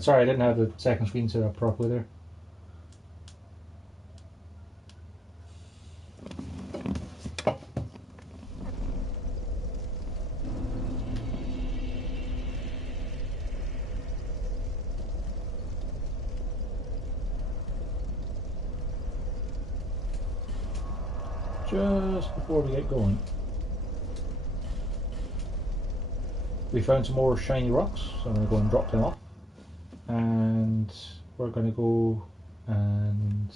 Sorry, I didn't have the second screen set up properly there. Just before we get going, we found some more shiny rocks, so I'm going to go and drop them off, and we're going to go and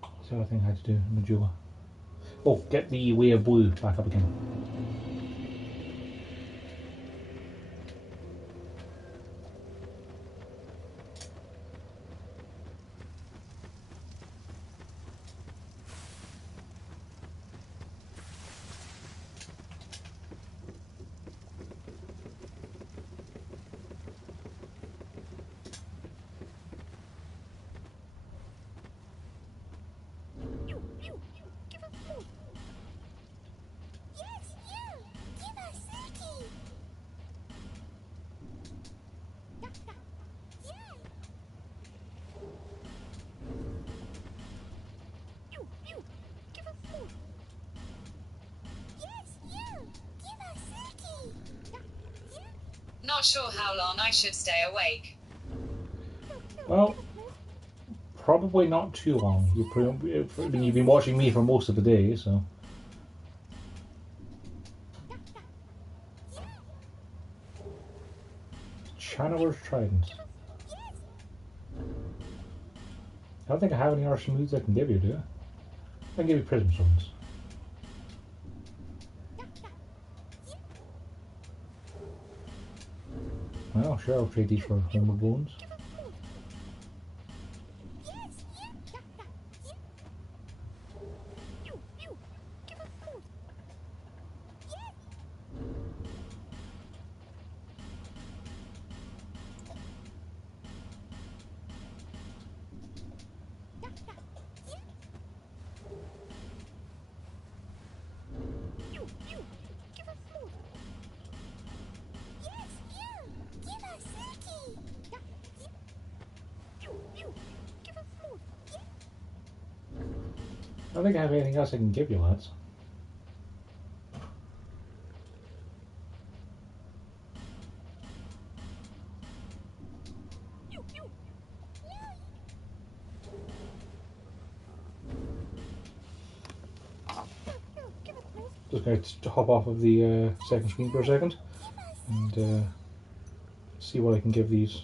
what's the other thing I had to do in Majula? Oh, get the Way of Blue back up again. Not sure how long I should stay awake. Well, probably not too long. You've been watching me for most of the day, so. Channeler's Trident. I don't think I have any other smooths I can give you, do I? I can give you Prism Stones. Well, sure, I'll trade these for Homeward Bones. I don't think I have anything else I can give you, lads. Just going to hop off of the second screen for a second and see what I can give these.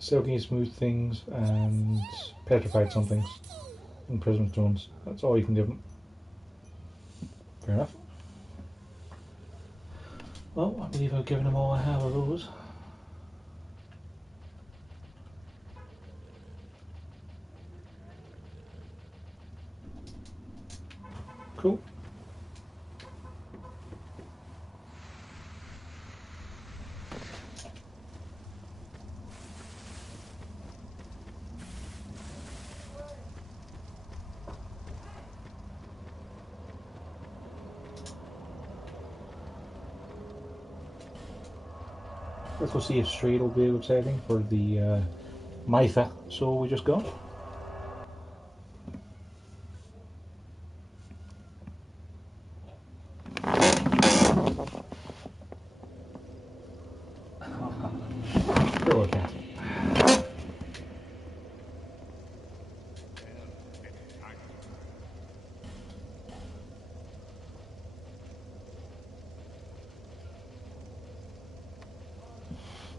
Silky smooth things and petrified somethings and prism stones. That's all you can give them. Fair enough. Well, I believe I've given them all I have of those. Cool. Let's go see if Straight will be exciting for the Mytha. So we just go. Sure, okay.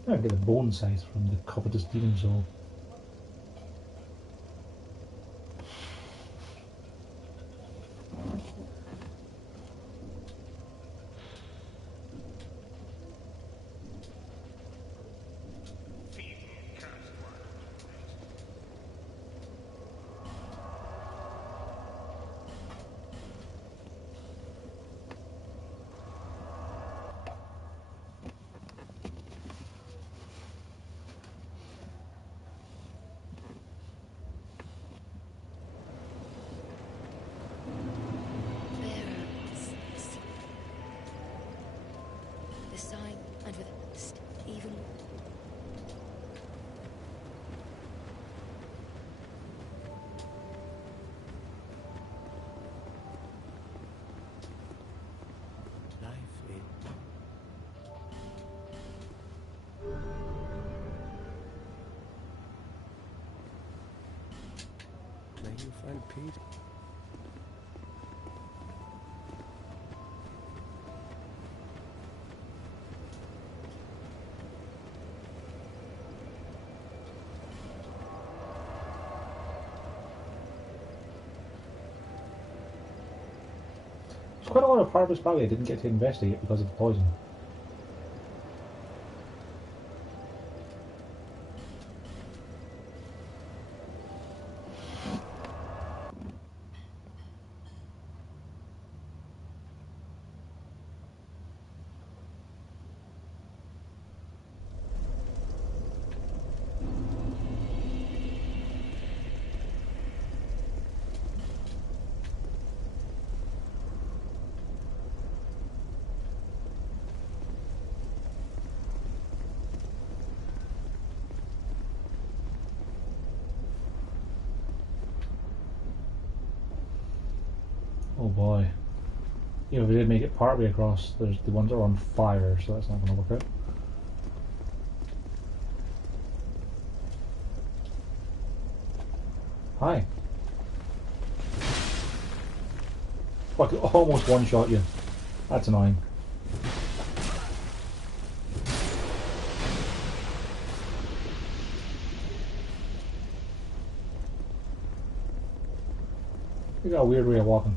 I get a bone size from the Covetous Demon Soul. Trying to find Pete. There's quite a lot of Harvest Valley I didn't get to investigate because of the poison. Oh boy. Even if we did make it part way across, there's the ones that are on fire, so that's not going to work out. Hi. Fuck, it almost one-shot you. That's annoying. You got a weird way of walking.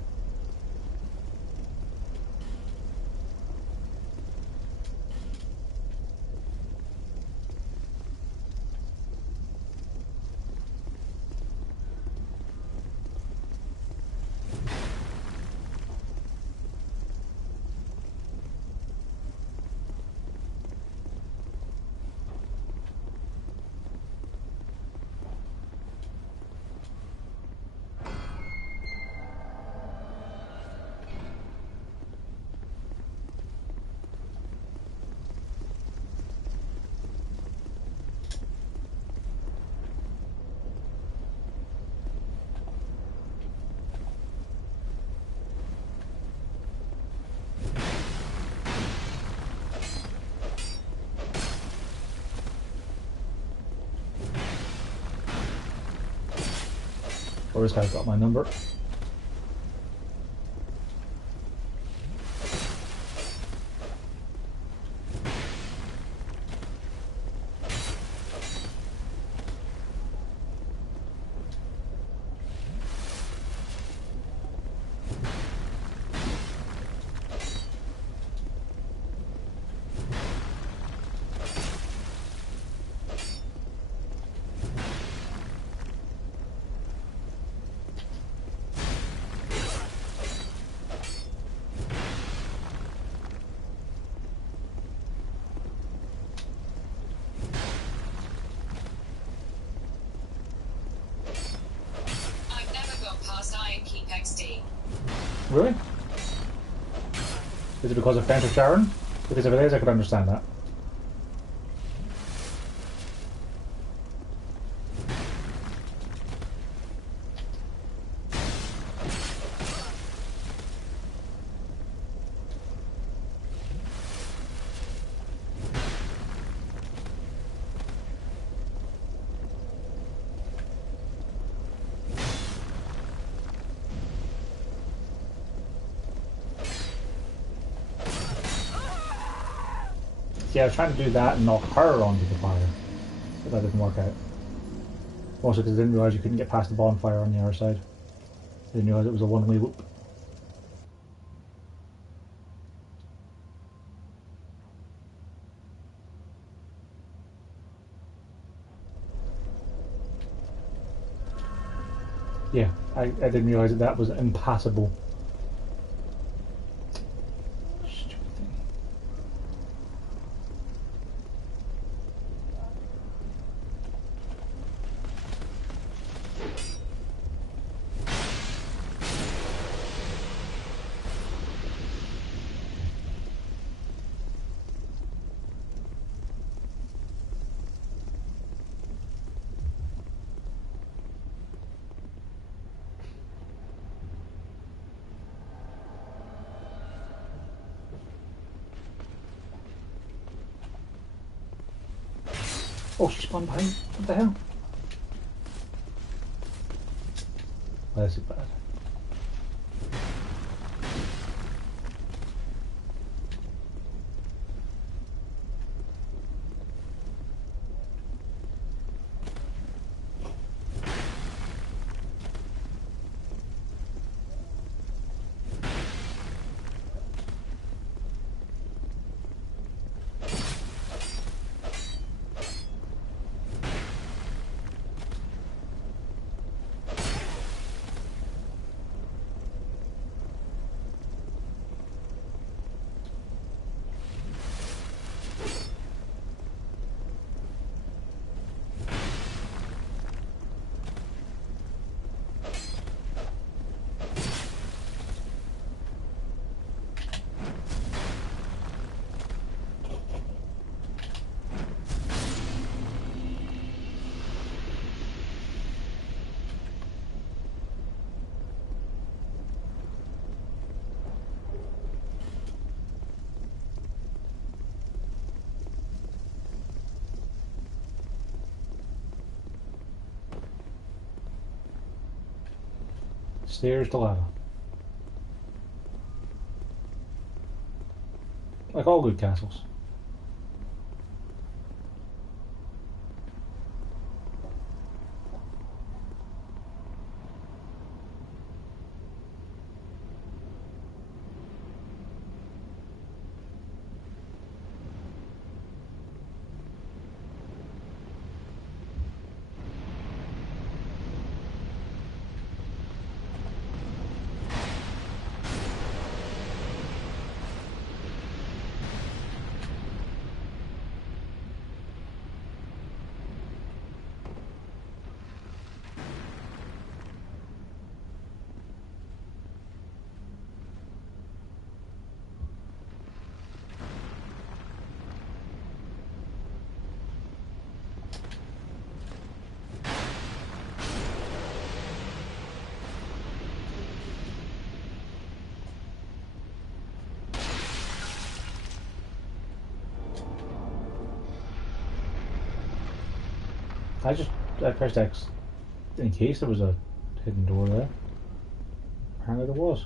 Or this guy's got my number. I've never got past I and keep XD. Really? Is it because of Fencer Sharon? Because if it is, I could understand that. Yeah, I was trying to do that and knock her onto the fire, but that didn't work out. Also because I didn't realise you couldn't get past the bonfire on the other side. I didn't realise it was a one-way loop. Yeah, I didn't realise that that was impassable. Stupid thing. Oh, she spawned behind. What the hell? Less bad. Stairs to lava. Like all good castles. I pressed X in case there was a hidden door there. Apparently there was.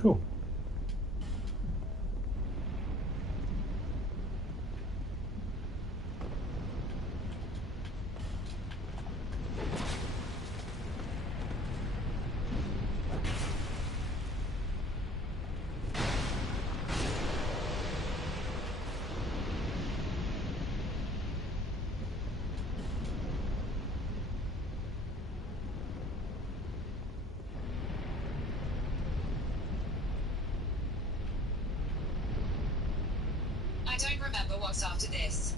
Cool. I don't remember what's after this.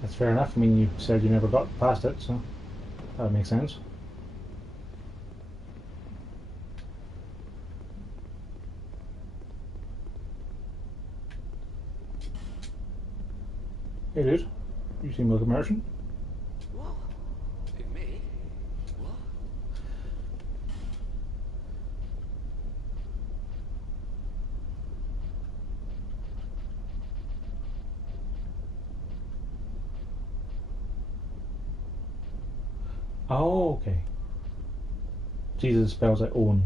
That's fair enough. I mean, you said you never got past it, so that would make sense. Hey dude, you seem like a merchant. What? Who, me? Oh, okay. Jesus spells like own.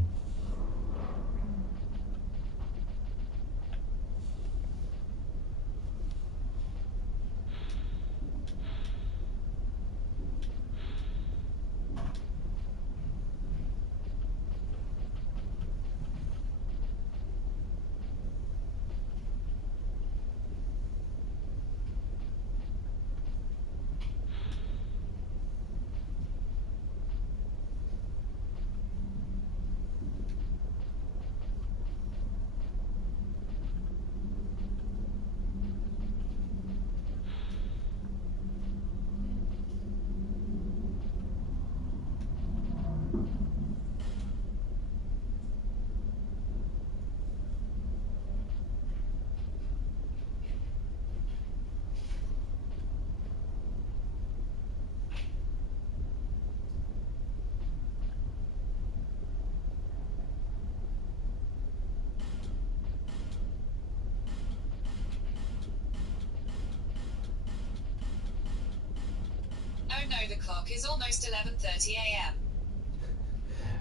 Oh no, the clock is almost 11:30 a.m.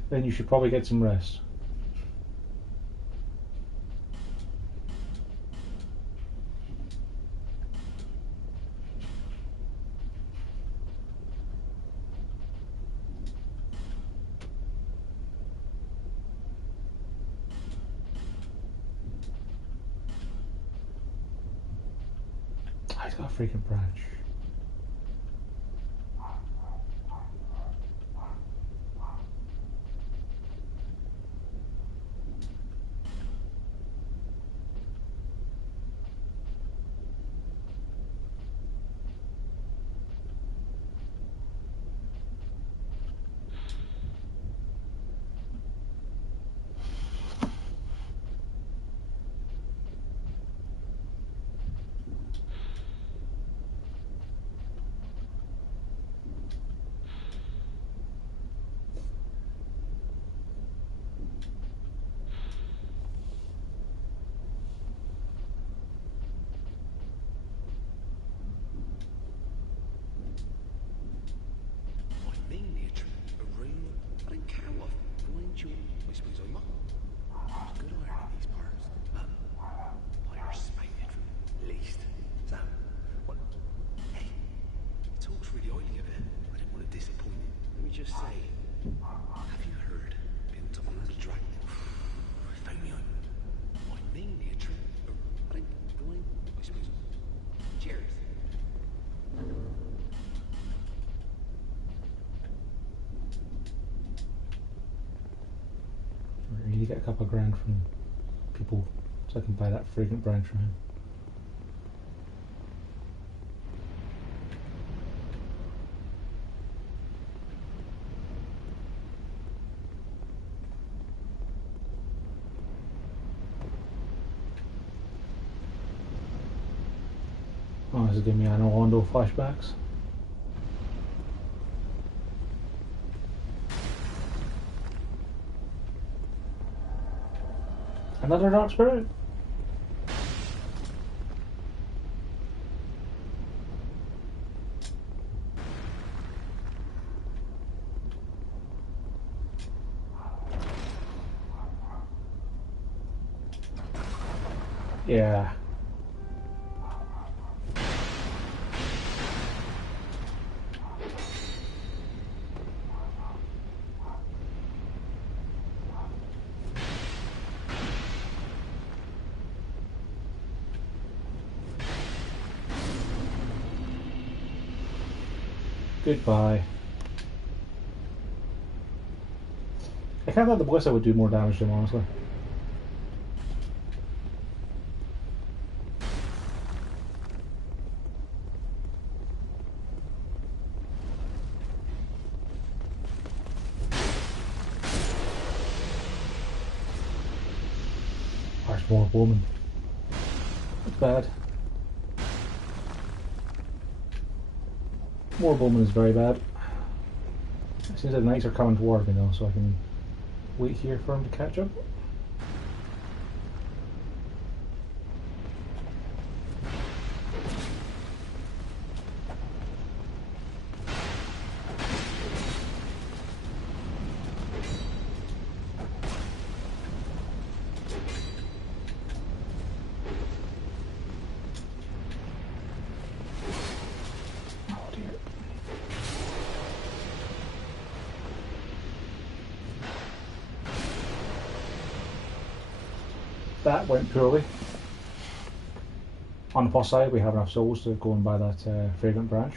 Then you should probably get some rest. Oh, he's got a freaking branch. I need to get a couple of grand from people so I can buy that fragrant branch from him. Oh, this is giving me an Orlando flashbacks. Another dark spirit? Yeah. Goodbye. I kind of thought the ballista would do more damage to him, honestly. There's more woman. That's bad. More bowman is very bad. It seems like the knights are coming toward me now, so I can wait here for him to catch up. that went poorly. On the plus side, we have enough souls to go and buy that fragrant branch.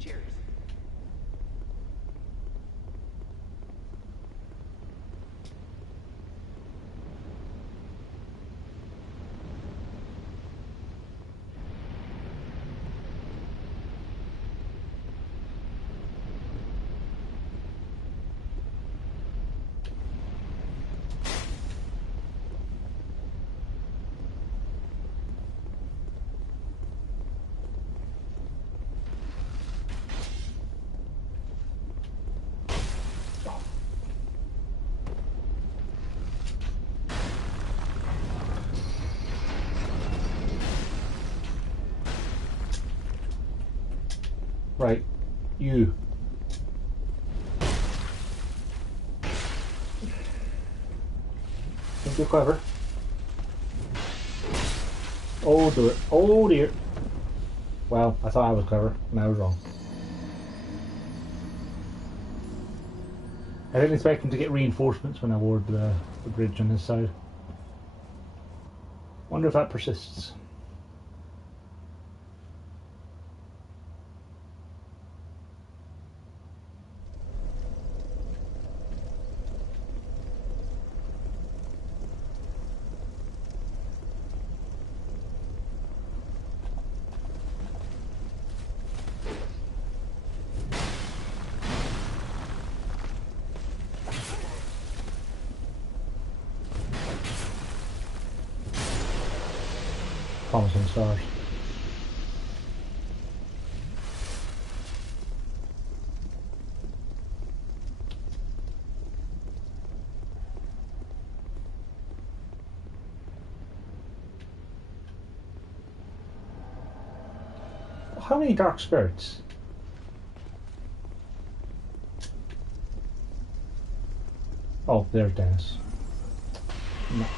Cheers. Right, you. Think you're clever. Oh dear. Oh dear. Well, I thought I was clever, and I was wrong. I didn't expect him to get reinforcements when I lowered the bridge on his side. Wonder if that persists. Promising stars. How many dark spirits? Oh, there's Dennis. Nuts.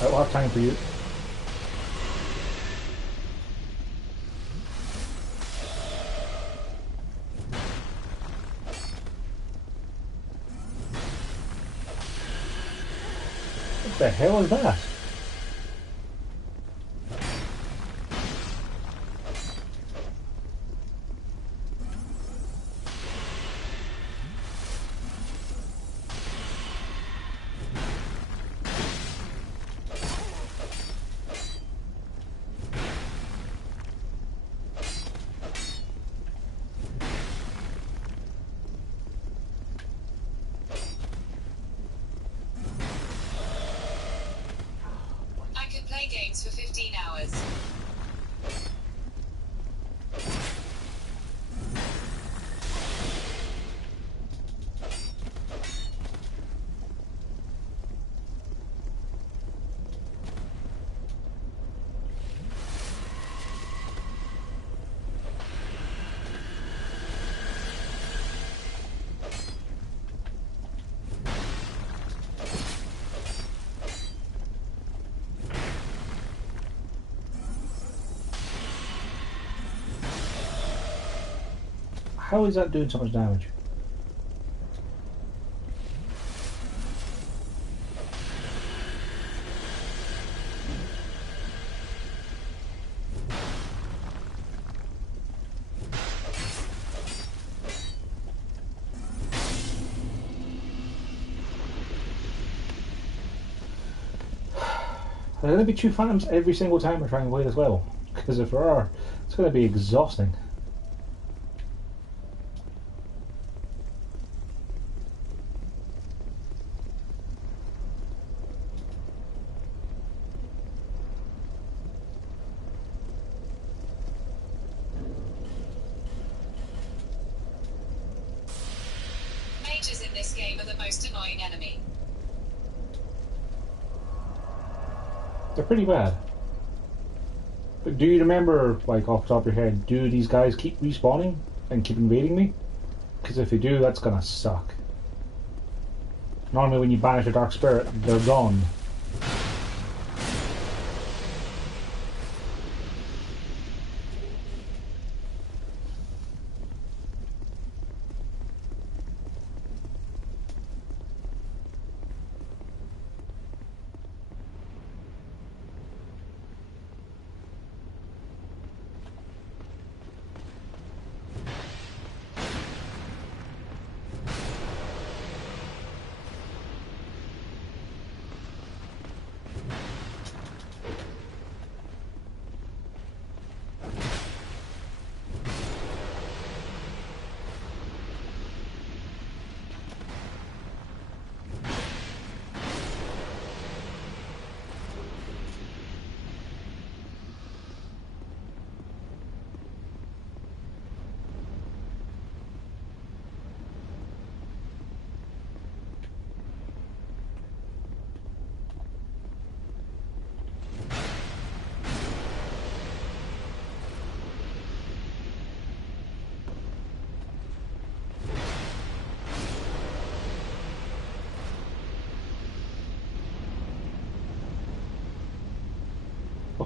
I don't have time for you. What the hell is that? I could play games for 15 hours. How is that doing so much damage? Are there going to be 2 phantoms every single time we're trying to play this level? Because if there are, it's going to be exhausting. Mages in this game are the most annoying enemy. They're pretty bad. But do you remember, like off the top of your head, do these guys keep respawning and keep invading me? Because if they do, that's gonna suck. Normally when you banish a dark spirit, they're gone.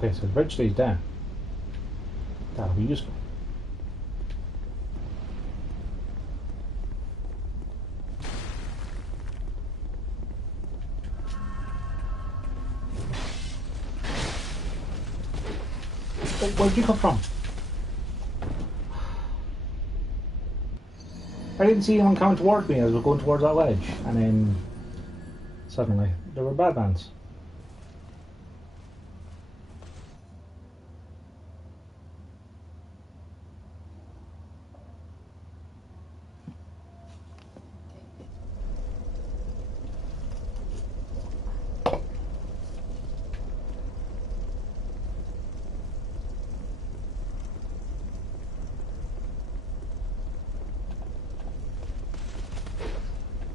Okay, so the bridge stays down. That'll be useful. Oh, where'd you come from? I didn't see anyone coming toward me as we were going towards that ledge, and then suddenly there were badlands.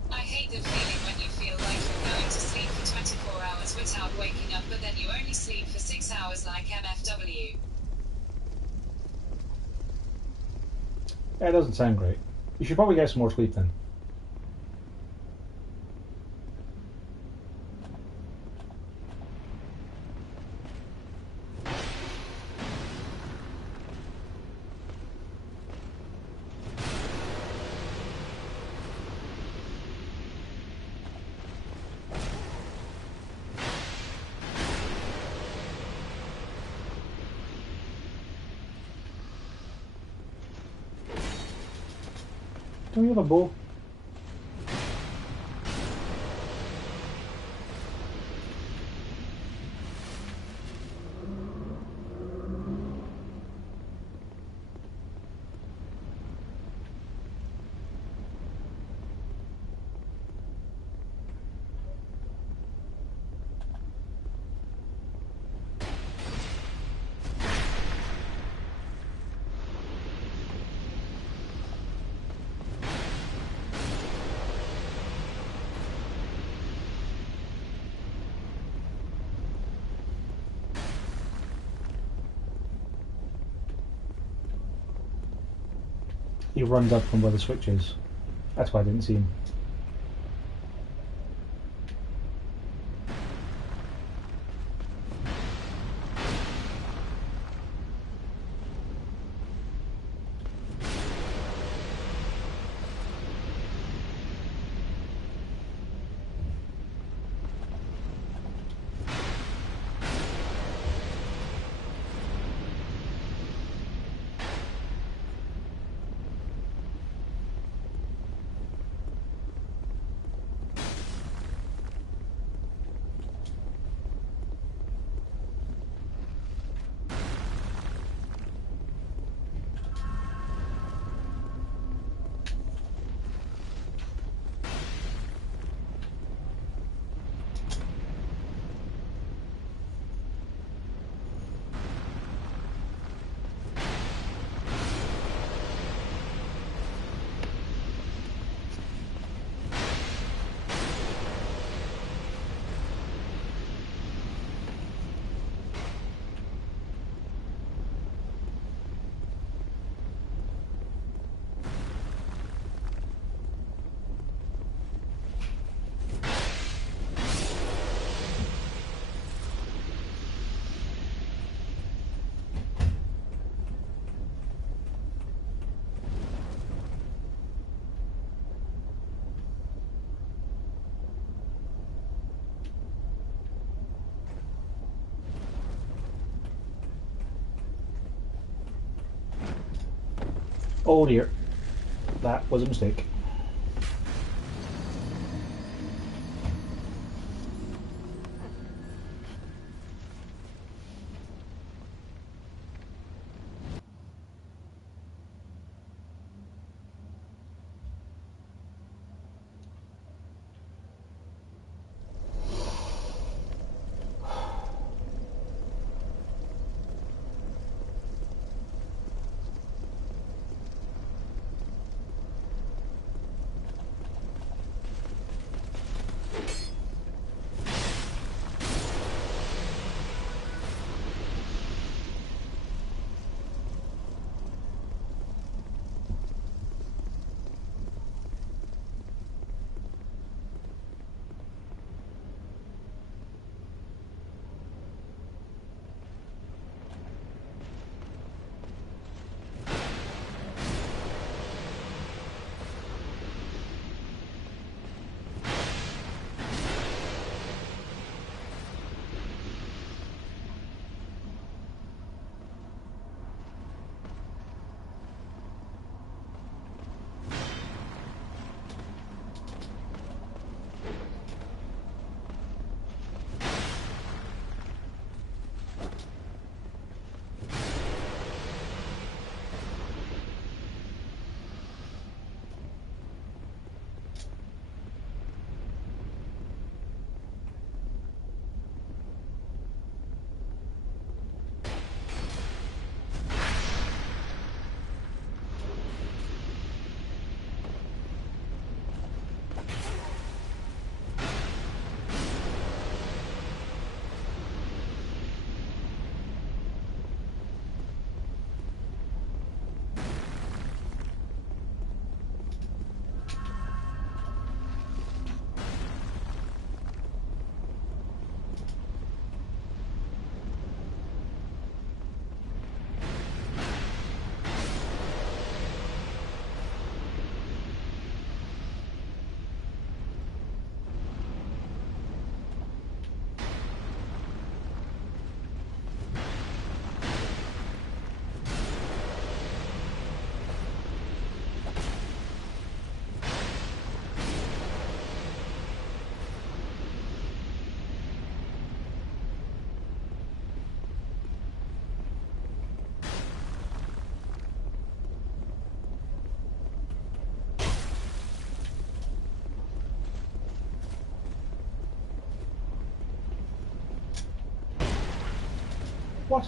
I hate the feeling when you feel like you're going to sleep for 24 hours without waking up, but then you only sleep for 6 hours like MFW. That doesn't sound great. You should probably get some more sleep then. Don't you have a bow? He runs up from where the switch is. That's why I didn't see him. Oh dear. That was a mistake. What?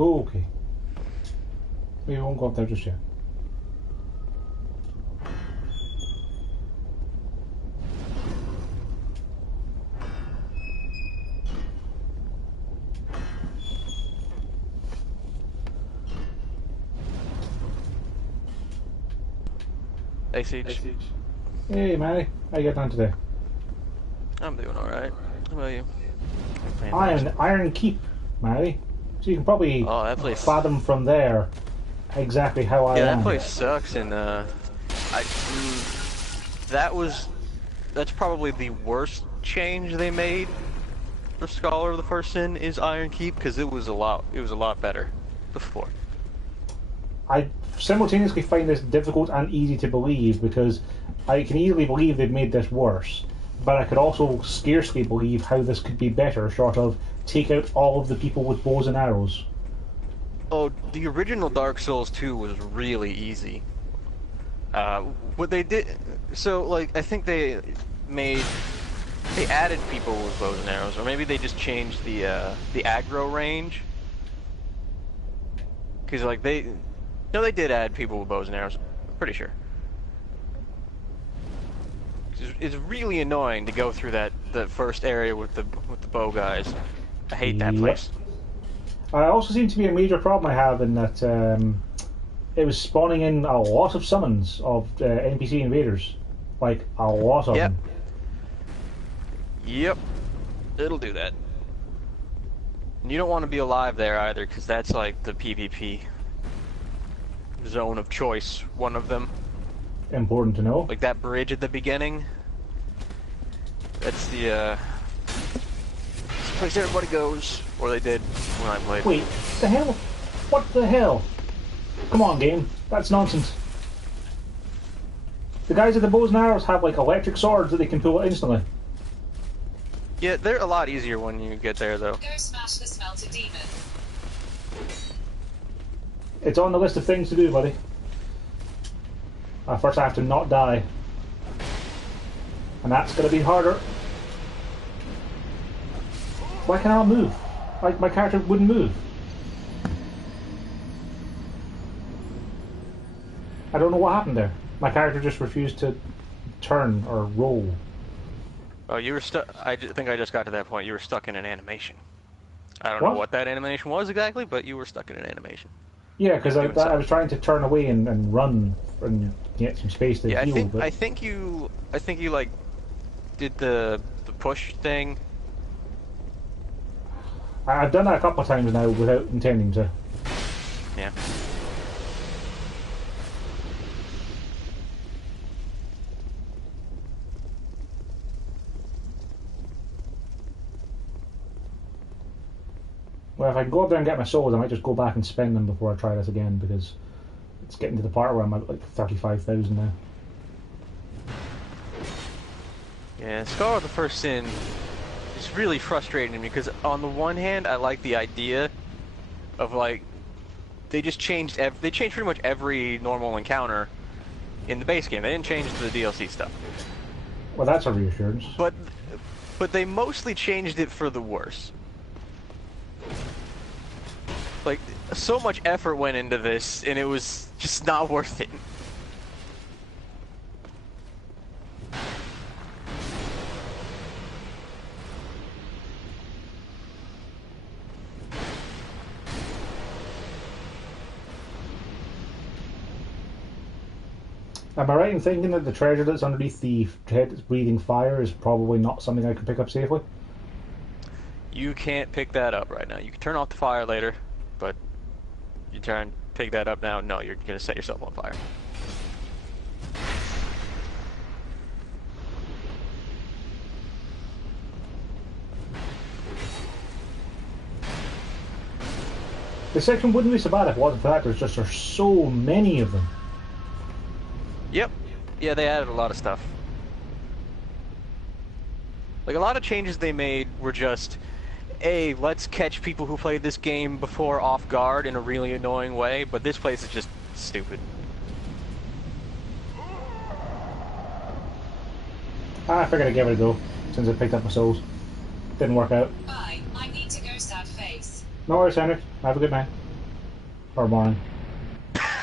Oh, okay. Maybe we won't go up there just yet. Hey, Siege. Hey, Manny. How you getting on today? I'm doing alright. How about you? Iron Keep, Manny. So you can probably Oh, that place. fathom from there exactly how I am. Yeah, that place sucks, and that's probably the worst change they made for Scholar of the First Sin is Iron Keep, because it was a lot better before. I simultaneously find this difficult and easy to believe because I can easily believe they've made this worse, but I could also scarcely believe how this could be better, short of take out all of the people with bows and arrows. Oh, the original Dark Souls 2 was really easy. What they did, so like I think they added people with bows and arrows, or maybe they just changed the aggro range. Because like they did add people with bows and arrows. I'm pretty sure. It's really annoying to go through the first area with the bow guys. I hate that place. I also seem to be a major problem I have in that it was spawning in a lot of summons of NPC invaders, like a lot of them. Yep, it'll do that. And you don't want to be alive there either, because that's like the PvP zone of choice. One of them. Important to know. Like that bridge at the beginning. That's the place everybody goes, or they did when I played. Wait, the hell? What the hell? Come on, game. That's nonsense. The guys with the bows and arrows have like electric swords that they can pull instantly. Yeah, they're a lot easier when you get there, though. Go smash the smelter demon. It's on the list of things to do, buddy. First I have to not die. And that's going to be harder. Why can't I not move? Like, my character wouldn't move. I don't know what happened there. My character just refused to turn or roll. Oh, you were stuck. I think I just got to that point. You were stuck in an animation. I don't know What? what that animation was exactly, but you were stuck in an animation. Yeah, because Doing I something. was trying to turn away and run and get some space to Yeah, heal, but I think you like did the push thing. I've done that a couple of times now without intending to. Yeah. Well, if I can go up there and get my souls, I might just go back and spend them before I try this again, because it's getting to the part where I'm at like 35,000 now. Yeah, Scholar of the First Sin is really frustrating to me because on the one hand, I like the idea of like they just changed they changed pretty much every normal encounter in the base game. They didn't change the DLC stuff. Well, that's a reassurance. But they mostly changed it for the worse. Like so much effort went into this and it was just not worth it. Am I right in thinking that the treasure that's underneath the head that's breathing fire is probably not something I can pick up safely? You can't pick that up right now. You can turn off the fire later, but you try and pick that up now, no, you're gonna set yourself on fire. This section wouldn't be so bad if it wasn't for that. There's so many of them. Yep. Yeah, they added a lot of stuff. Like, a lot of changes they made were just, A, let's catch people who played this game before off guard in a really annoying way, but this place is just stupid. I figured I'd give it a go, since I picked up my souls. Didn't work out. Bye. I need to go sad face. No worries, Henrik. Have a good night. Or morning.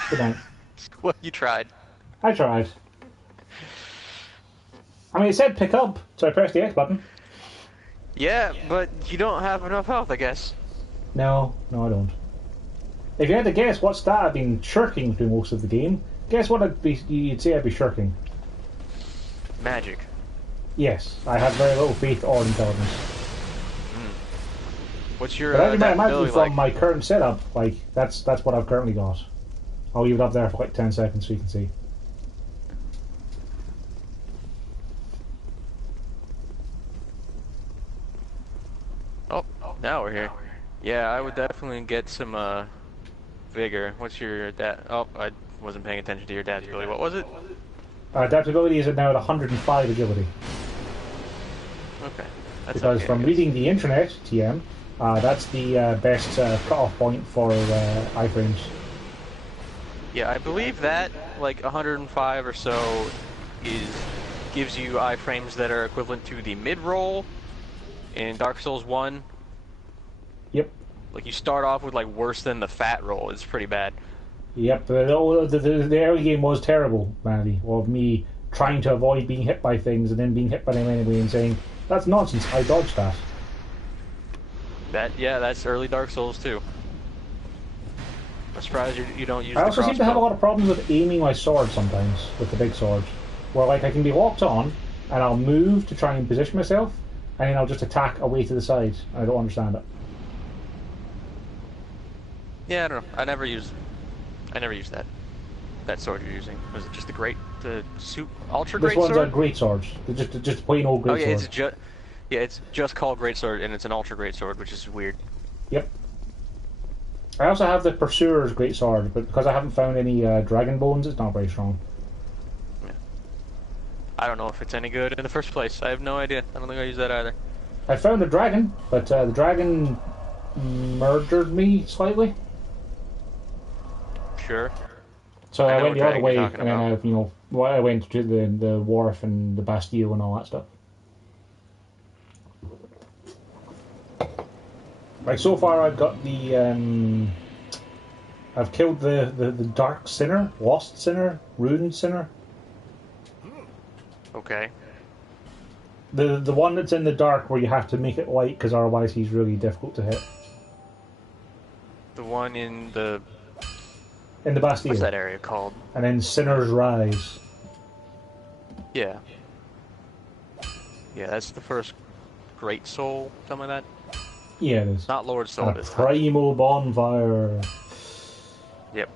Good night. Well, you tried. I tried. I mean, it said pick up, so I pressed the X button. Yeah, but you don't have enough health, I guess. No, I don't. If you had to guess what stat I've been shirking through most of the game, guess what you'd say I'd be shirking? Magic. Yes, I have very little faith or intelligence. What's your But as you might imagine adaptability from like? my current setup, like, that's what I've currently got. I'll leave it up there for like 10 seconds so you can see. Oh, now we're here. Yeah, I would definitely get some vigor. What's your Oh, I wasn't paying attention to your adaptability. What was it? Adaptability is now at 105 agility. Okay. That's Because okay, from I guess. reading the internet, TM, that's the best cut-off point for iframes. Yeah, I believe that like 105 or so gives you iframes that are equivalent to the mid-roll in Dark Souls 1. Yep. Like you start off with like worse than the fat roll. It's pretty bad. Yep, the early game was terrible, Mandy, of me trying to avoid being hit by things and then being hit by them anyway and saying, that's nonsense, I dodged that. Yeah, that's early Dark Souls too. I'm surprised you don't use I the also seem to have a crossbow. lot of problems with aiming my sword sometimes, with the big sword. Where like I can be locked on, and I'll move to try and position myself, and then I'll just attack away to the side. I don't understand it. Yeah, I don't know. I never used that sword you're using. Was it just the ultra This great one's sword? a great sword. Just a plain old great Oh yeah, sword. it's just called greatsword, and it's an ultra greatsword, which is weird. Yep. I also have the Pursuer's great sword, but because I haven't found any dragon bones, it's not very strong. Yeah. I don't know if it's any good in the first place. I have no idea. I don't think I use that either. I found a dragon, but the dragon murdered me slightly. Sure. So I know went what the other dragon way, you're and talking then I went to the wharf and the Bastille and all that stuff. Right, so far I've got I've killed the Dark Sinner, Lost Sinner, Ruined Sinner. Okay. The one that's in the dark where you have to make it light because otherwise he's really difficult to hit. The one in the Bastille. what's that area called? And then Sinner's Rise. Yeah. Yeah, that's the first Great Soul, something like that. Yeah, it is. Not Lord Soul And a this time. primal bonfire. Yep.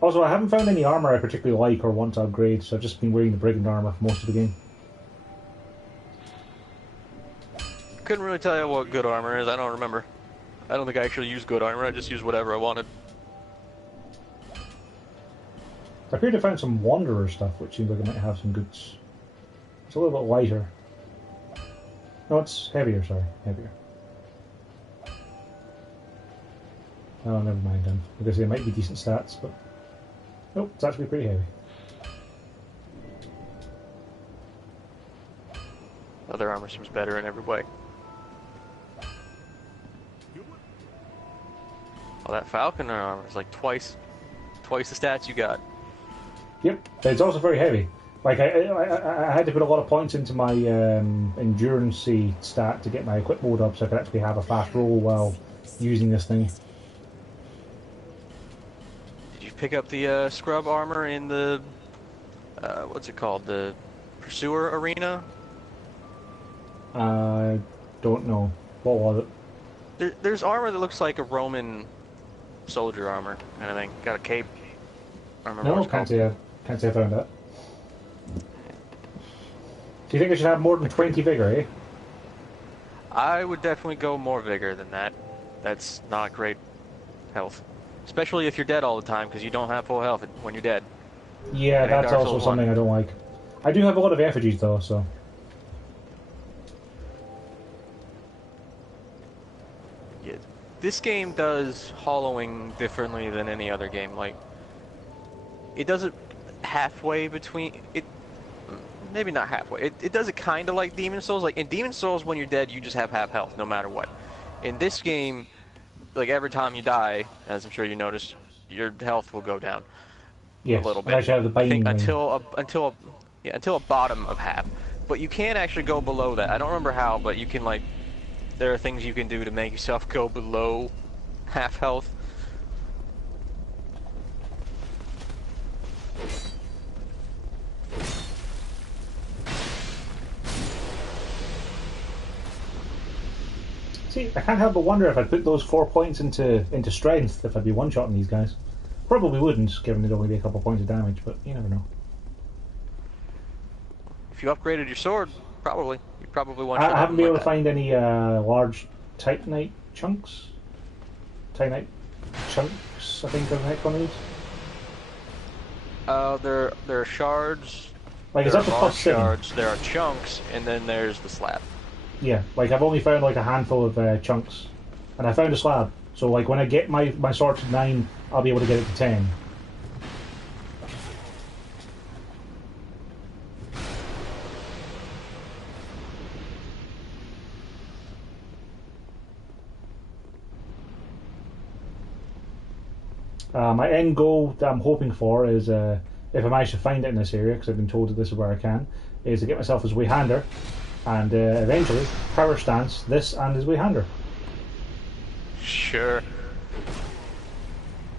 Also, I haven't found any armor I particularly like or want to upgrade, so I've just been wearing the brigand armor for most of the game. Couldn't really tell you what good armor is. I don't remember. I don't think I actually used good armor. I just used whatever I wanted. I appear to find some Wanderer stuff, which seems like it might have some goods. It's a little bit lighter. No, it's heavier, sorry. Heavier. Oh, never mind then. Because they might be decent stats, but... Nope, it's actually pretty heavy. Other armor seems better in every way. Oh, that Falconer armor is like twice the stats you got. Yep, it's also very heavy. Like, I had to put a lot of points into my endurance stat to get my equip mode up so I could actually have a fast roll while using this thing. Did you pick up the scrub armor in the, what's it called, the Pursuer Arena? I don't know. What was it? There's armor that looks like a Roman soldier armor kind of thing. Got a cape. I don't remember what No, it's called. can't say I found that. Do you think I should have more than 20 vigor, eh? I would definitely go more vigor than that. That's not great health. Especially if you're dead all the time, because you don't have full health when you're dead. Yeah, And that's Dark also Souls something 1. I don't like. I do have a lot of effigies though, so... Yeah. This game does hollowing differently than any other game. Like, it does it halfway between... Maybe not halfway. It does it kind of like Demon Souls. Like, in Demon Souls, when you're dead, you just have half health, no matter what. In this game, like, every time you die, as I'm sure you noticed, your health will go down Yes, a little I bit. actually have the I binding think ring. until a bottom of half. But you can actually go below that. I don't remember how, but you can, like, there are things you can do to make yourself go below half health. See, I can't help but wonder if I'd put those 4 points into strength, if I'd be one-shotting these guys. Probably wouldn't, given it'd only be a couple points of damage, but you never know. If you upgraded your sword, probably. You probably want I haven't been able like to find any large Titanite chunks. Titanite chunks, I think are the next one of these. There are shards. Like, is There that are the large plus 7? shards, there are chunks, and then there's the slab. Yeah, like I've only found like a handful of chunks. And I found a slab. So like when I get my sword to 9, I'll be able to get it to 10. My end goal that I'm hoping for is, if I manage to find it in this area, because I've been told that this is where I can, is to get myself as Wayhander, and eventually power stance this and his Wayhander. Sure.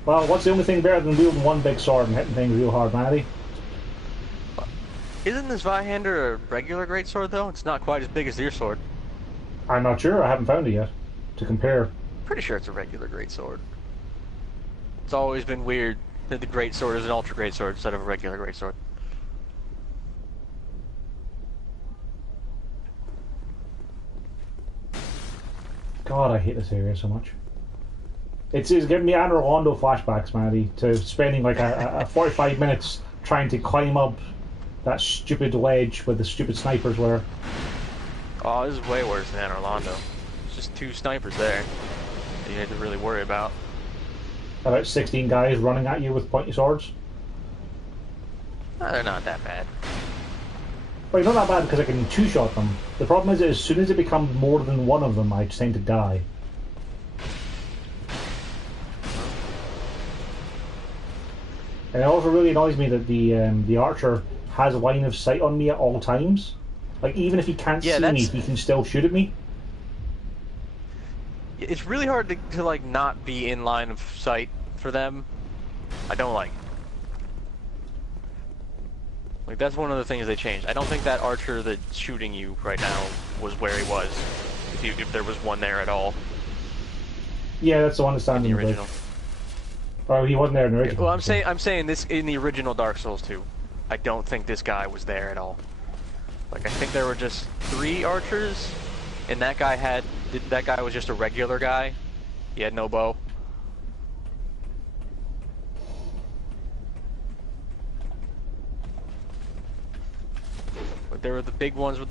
Well, what's the only thing better than wielding one big sword and hitting things real hard, Manny? Isn't this Vihander a regular greatsword though? It's not quite as big as your sword. I'm not sure. I haven't found it yet to compare. Pretty sure it's a regular greatsword. It's always been weird that the greatsword is an ultra greatsword instead of a regular greatsword. God, I hate this area so much. It's giving me Anne Rolando flashbacks, Manny, to spending like a 45 minutes trying to climb up that stupid ledge where the stupid snipers were. Oh, this is way worse than Orlando. It's just 2 snipers there that you had to really worry about. About 16 guys running at you with pointy swords. No, they're not that bad. Well, not that bad because I can two-shot them. The problem is that as soon as it becomes more than one of them, I tend to die. And it also really annoys me that the archer has a line of sight on me at all times. Like, even if he can't see me, he can still shoot at me. it's really hard to like not be in line of sight for them. I don't like. Like that's one of the things they changed. I don't think that archer that's shooting you right now was where he was, if there was one there at all. Yeah, that's the one that's In standing the original. Oh, he wasn't there in the original. Well, I'm saying this in the original Dark Souls 2. I don't think this guy was there at all. Like I think there were just 3 archers, and that guy was just a regular guy. He had no bow. But there were the big ones with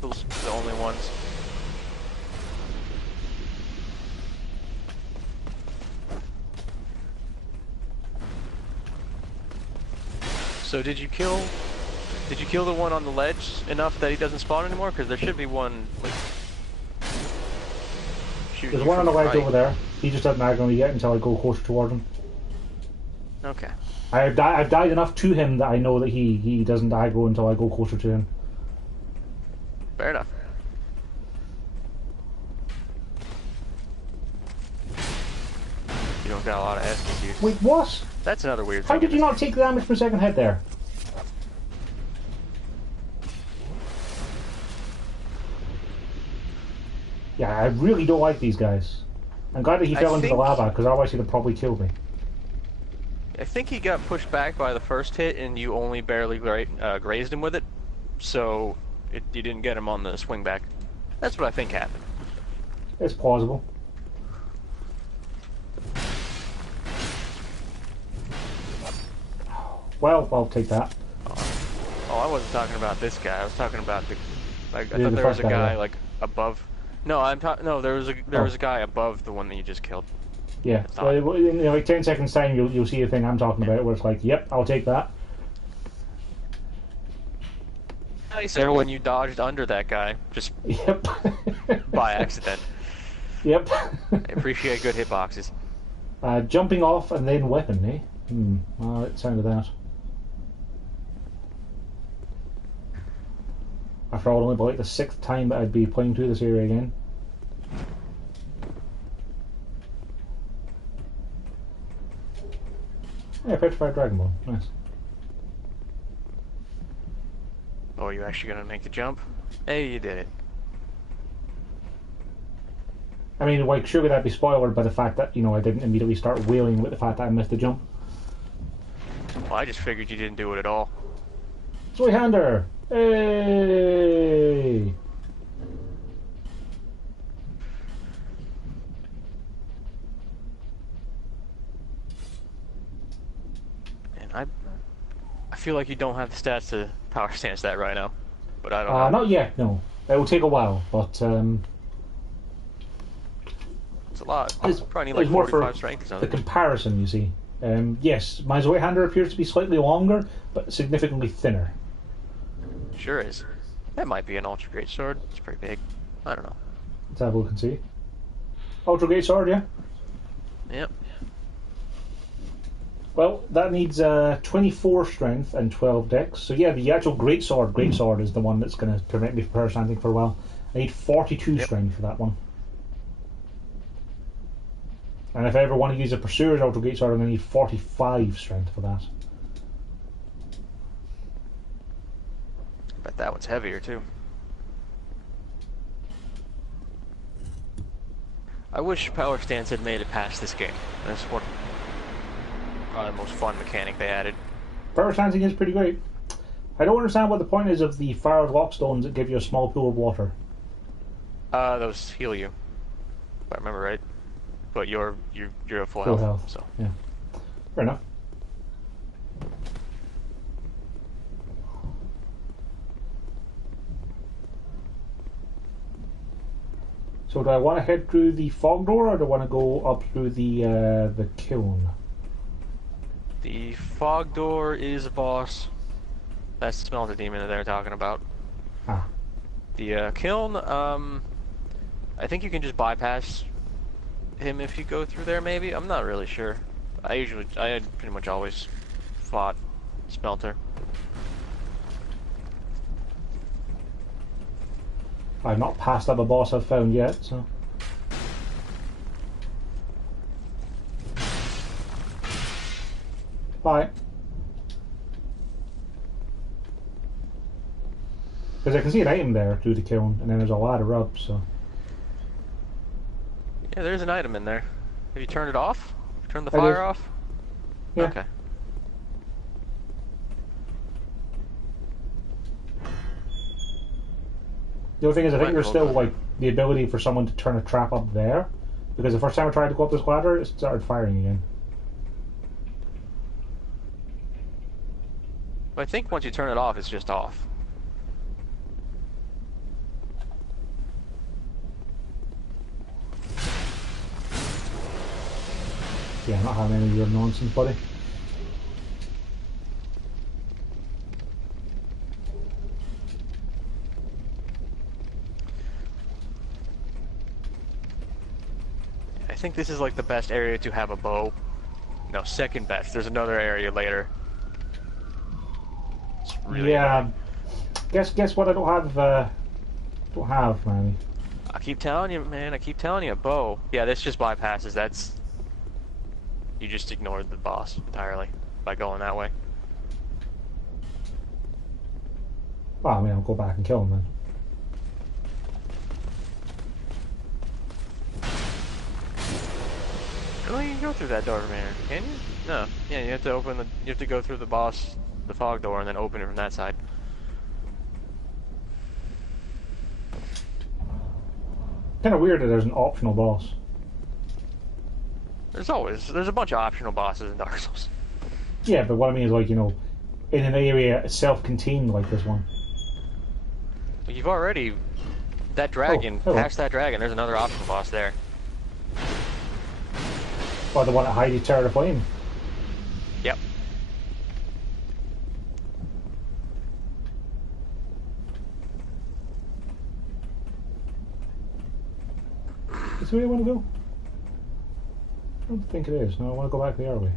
those the only ones. So did you kill the one on the ledge enough that he doesn't spawn anymore? Because there should be one like shooting. There's one on the ledge over there. He just doesn't aggro me yet until I go closer toward him. Okay. I've died enough to him that I know that he doesn't aggro until I go closer to him. Fair enough. You don't got a lot of Estus use. Wait, what? That's another weird How thing. did you not take the damage from second hit there? Yeah, I really don't like these guys. I'm glad that he fell into the lava, because otherwise he'd have probably killed me. I think he got pushed back by the first hit, and you only barely grazed him with it, so you didn't get him on the swing back. That's what I think happened. It's plausible. Well, I'll take that. Oh, I wasn't talking about this guy. I was talking about the. Like, I Yeah, thought the there was first a guy, guy yeah. like above. No, I'm talking. No, there was a guy above the one that you just killed. Yeah, so in like 10 seconds time you'll see the thing I'm talking about where it's like, yep, I'll take that. Nice there when you dodged under that guy, just Yep. by accident. Yep. I appreciate good hitboxes. Jumping off and then weapon, eh? Well, it sounded that. After all, only about like the 6th time that I'd be playing through this area again. Yeah, Petrified Dragon Ball. Nice. Oh, are you actually gonna make the jump? Hey, you did it. I mean, like, surely that'd be spoiled by the fact that, you know, I didn't immediately start wailing with the fact that I missed the jump. Well, I just figured you didn't do it at all. Swayhander! Hey! And I feel like you don't have the stats to power stance that right now, but I don't know. Not yet, no. It will take a while, but It's a lot. It's probably need it's like more 45 for strength or the something. comparison, you see. Yes, my Zweihander appears to be slightly longer, but significantly thinner. Sure is. That might be an ultra great sword. It's pretty big. I don't know. Let's have a look and see. Ultra Great Sword, yeah? Yep. Well, that needs 24 strength and 12 dex. So yeah, the actual Great Sword is the one that's going to prevent me from power standing for a while. I need 42 strength for that one. And if I ever want to use a Pursuer's Ultra Great Sword, I'm going to need 45 strength for that. Bet that one's heavier too. I wish power stance had made it past this game. That's what probably the most fun mechanic they added. Power standing is pretty great. I don't understand what the point is of the Fire Lockstones that give you a small pool of water. Those heal you, if I remember right. But you're at full health, so yeah, fair enough. So do I want to head through the fog door, or do I want to go up through the kiln? the fog door is a boss. That's the smelter demon that they're talking about. Ah. The kiln, I think you can just bypass him if you go through there, maybe? I'm not really sure. I had pretty much always fought smelter. I've not passed up a boss I've found yet, so... Bye. Because I can see an item there to the kiln, and then there's a ladder up, so... Yeah, there's an item in there. Have you turned it off? Turn the I fire did. off? Yeah. Okay. The other thing is, I think Might there's as still, well. like, the ability for someone to turn a trap up there. Because the first time I tried to go up this ladder, it started firing again. But I think once you turn it off, it's just off. Yeah, I'm not having any of your nonsense, buddy. I think this is like the best area to have a bow. No, second best. There's another area later. It's really Yeah. annoying. Guess what I don't have, man. I keep telling you, man. I keep telling you, a bow. Yeah, this just bypasses. That's... You just ignored the boss entirely by going that way. Well, I mean, I'll go back and kill him then. Oh, you can go through that door from here, can you? No. Yeah, you have to open the... You have to go through the boss, the fog door, and then open it from that side. Kind of weird that there's an optional boss. There's a bunch of optional bosses in Dark Souls. Yeah, but what I mean is, like, you know, in an area self-contained like this one. But you've already... That dragon, hello. past that dragon, there's another optional boss there. Or the one at Heidi Terror of Flame. Yep. Is this where you want to go? I don't think it is. No, I want to go back the other way.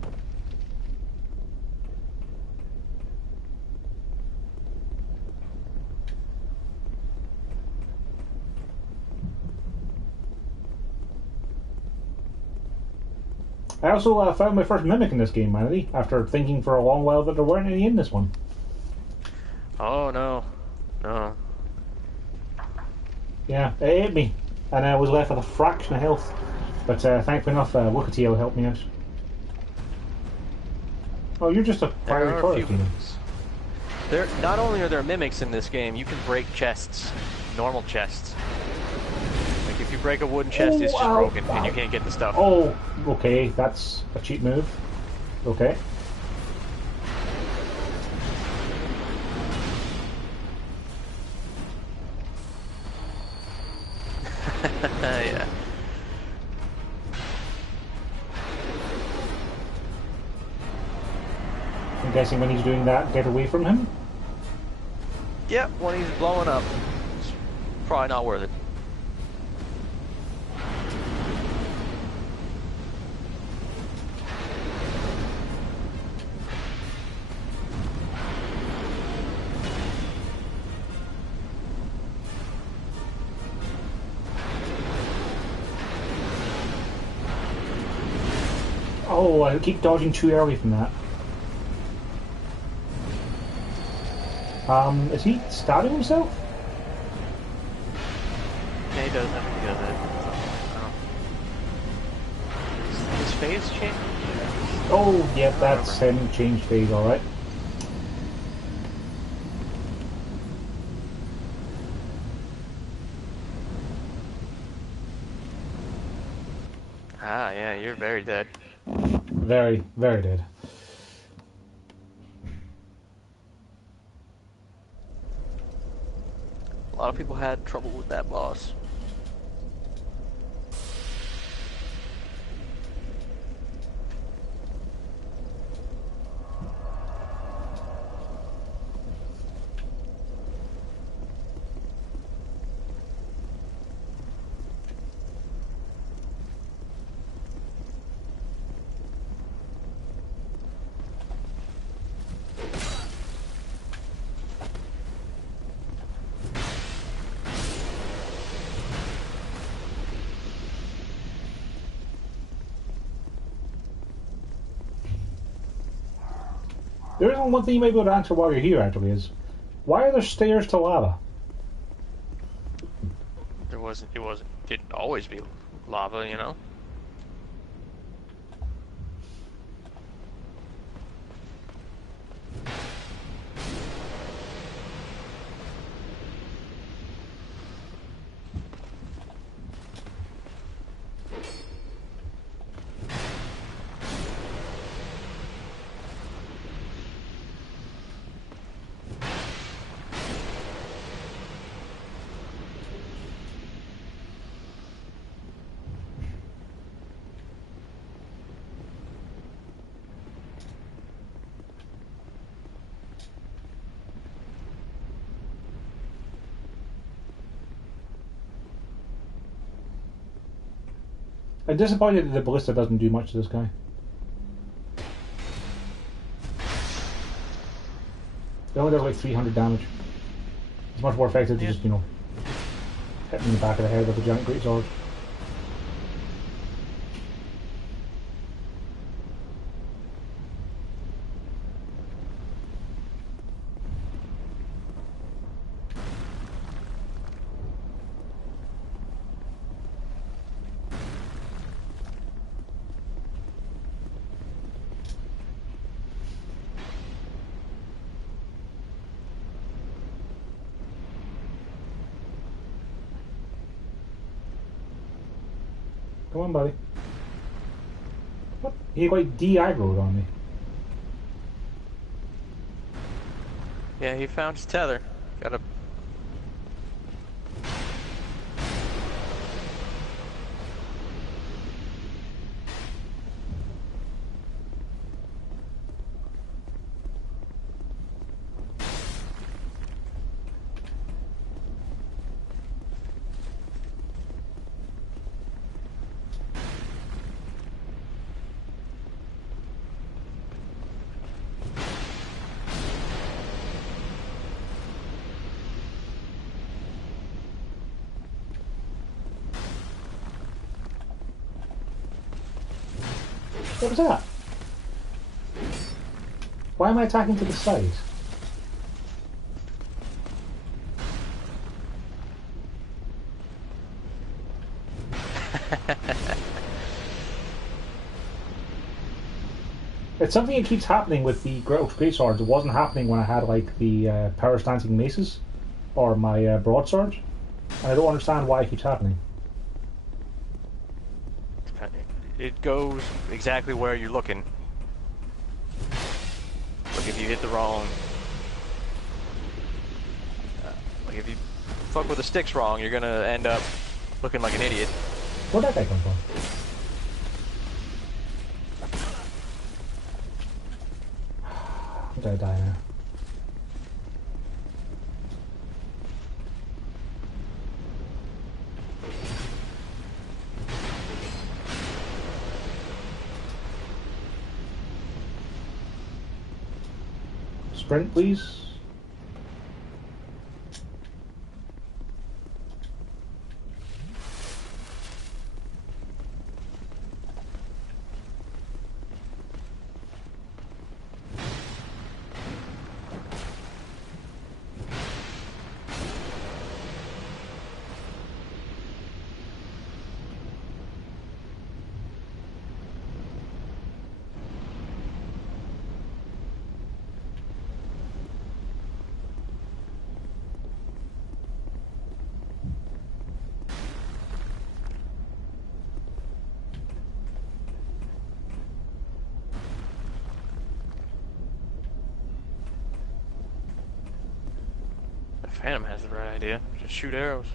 I also found my first mimic in this game, Manity, after thinking for a long while that there weren't any in this one. Oh, no. No. Yeah, it ate me, and I was left with a fraction of health. But thankfully enough, Wukatio helped me out. Oh, you're just a There fiery are a tourist, few you know. mimics. There, not only are there mimics in this game, you can break chests. Normal chests. Like, if you break a wooden chest, it's just broken, and you can't get the stuff. Oh, okay, that's a cheap move. Okay. Yeah. I'm guessing when he's doing that, get away from him? Yep, when he's blowing up. It's probably not worth it. Oh, I keep dodging too early from that. Is he stabbing himself? Yeah, he does. I think he does it. His face changed? Oh, yeah, that's him. Change phase, alright. Ah, yeah, you're very dead. Very, very dead. A lot of people had trouble with that boss. There is one thing you might be able to answer while you're here, actually, is why are there stairs to lava? Didn't always be lava, you know? I'm disappointed that the ballista doesn't do much to this guy. It only does like 300 damage. It's much more effective to just, you know, hit him in the back of the head with a giant greatsword. Come on, buddy. What? He like de-aggroed on me. Yeah, he found his tether. Gotta... What was that? Why am I attacking to the side? It's something that keeps happening with the greatswords. It wasn't happening when I had like the power stancing maces or my broadsword, and I don't understand why it keeps happening. It goes exactly where you're looking. Like if you hit the wrong... like if you fuck with the sticks wrong, you're gonna end up looking like an idiot. Where'd that guy come from? I'm gonna die now. Sprint, please. Phantom has the right idea. Just shoot arrows.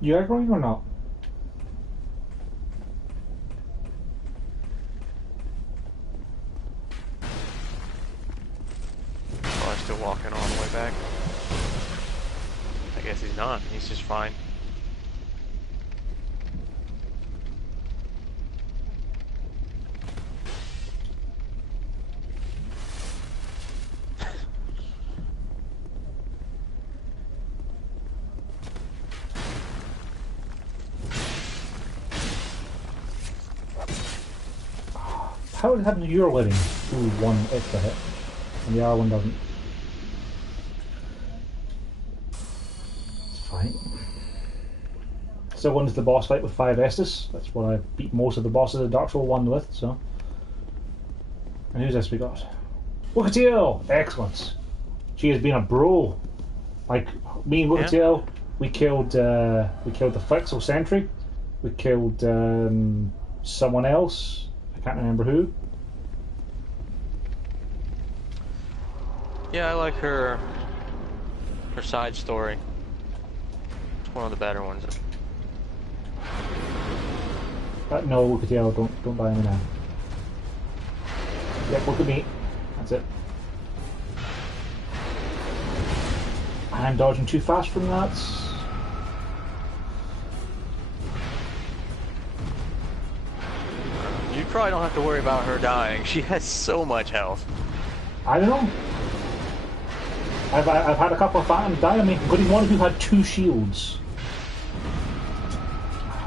You aggroing or not? Probably still walking all the way back. I guess he's not. He's just fine. How did it happen to your letting do one extra hit and the other one doesn't? It's fine. Still wins the boss fight with 5 Estus. That's what I beat most of the bosses of Dark Souls 1 with, so. And who's this we got? Wukatiel! Excellent. She has been a bro. Like, me and Wukatiel, we killed the Flexel Sentry. We killed someone else. I can't remember who. Yeah, I like her side story. It's one of the better ones. No, Wukatiel, don't buy me now. Yep, look at me. That's it. I'm dodging too fast from that. You probably don't have to worry about her dying. She has so much health. I don't know. I've had a couple of phantoms die on me, including one who had 2 shields.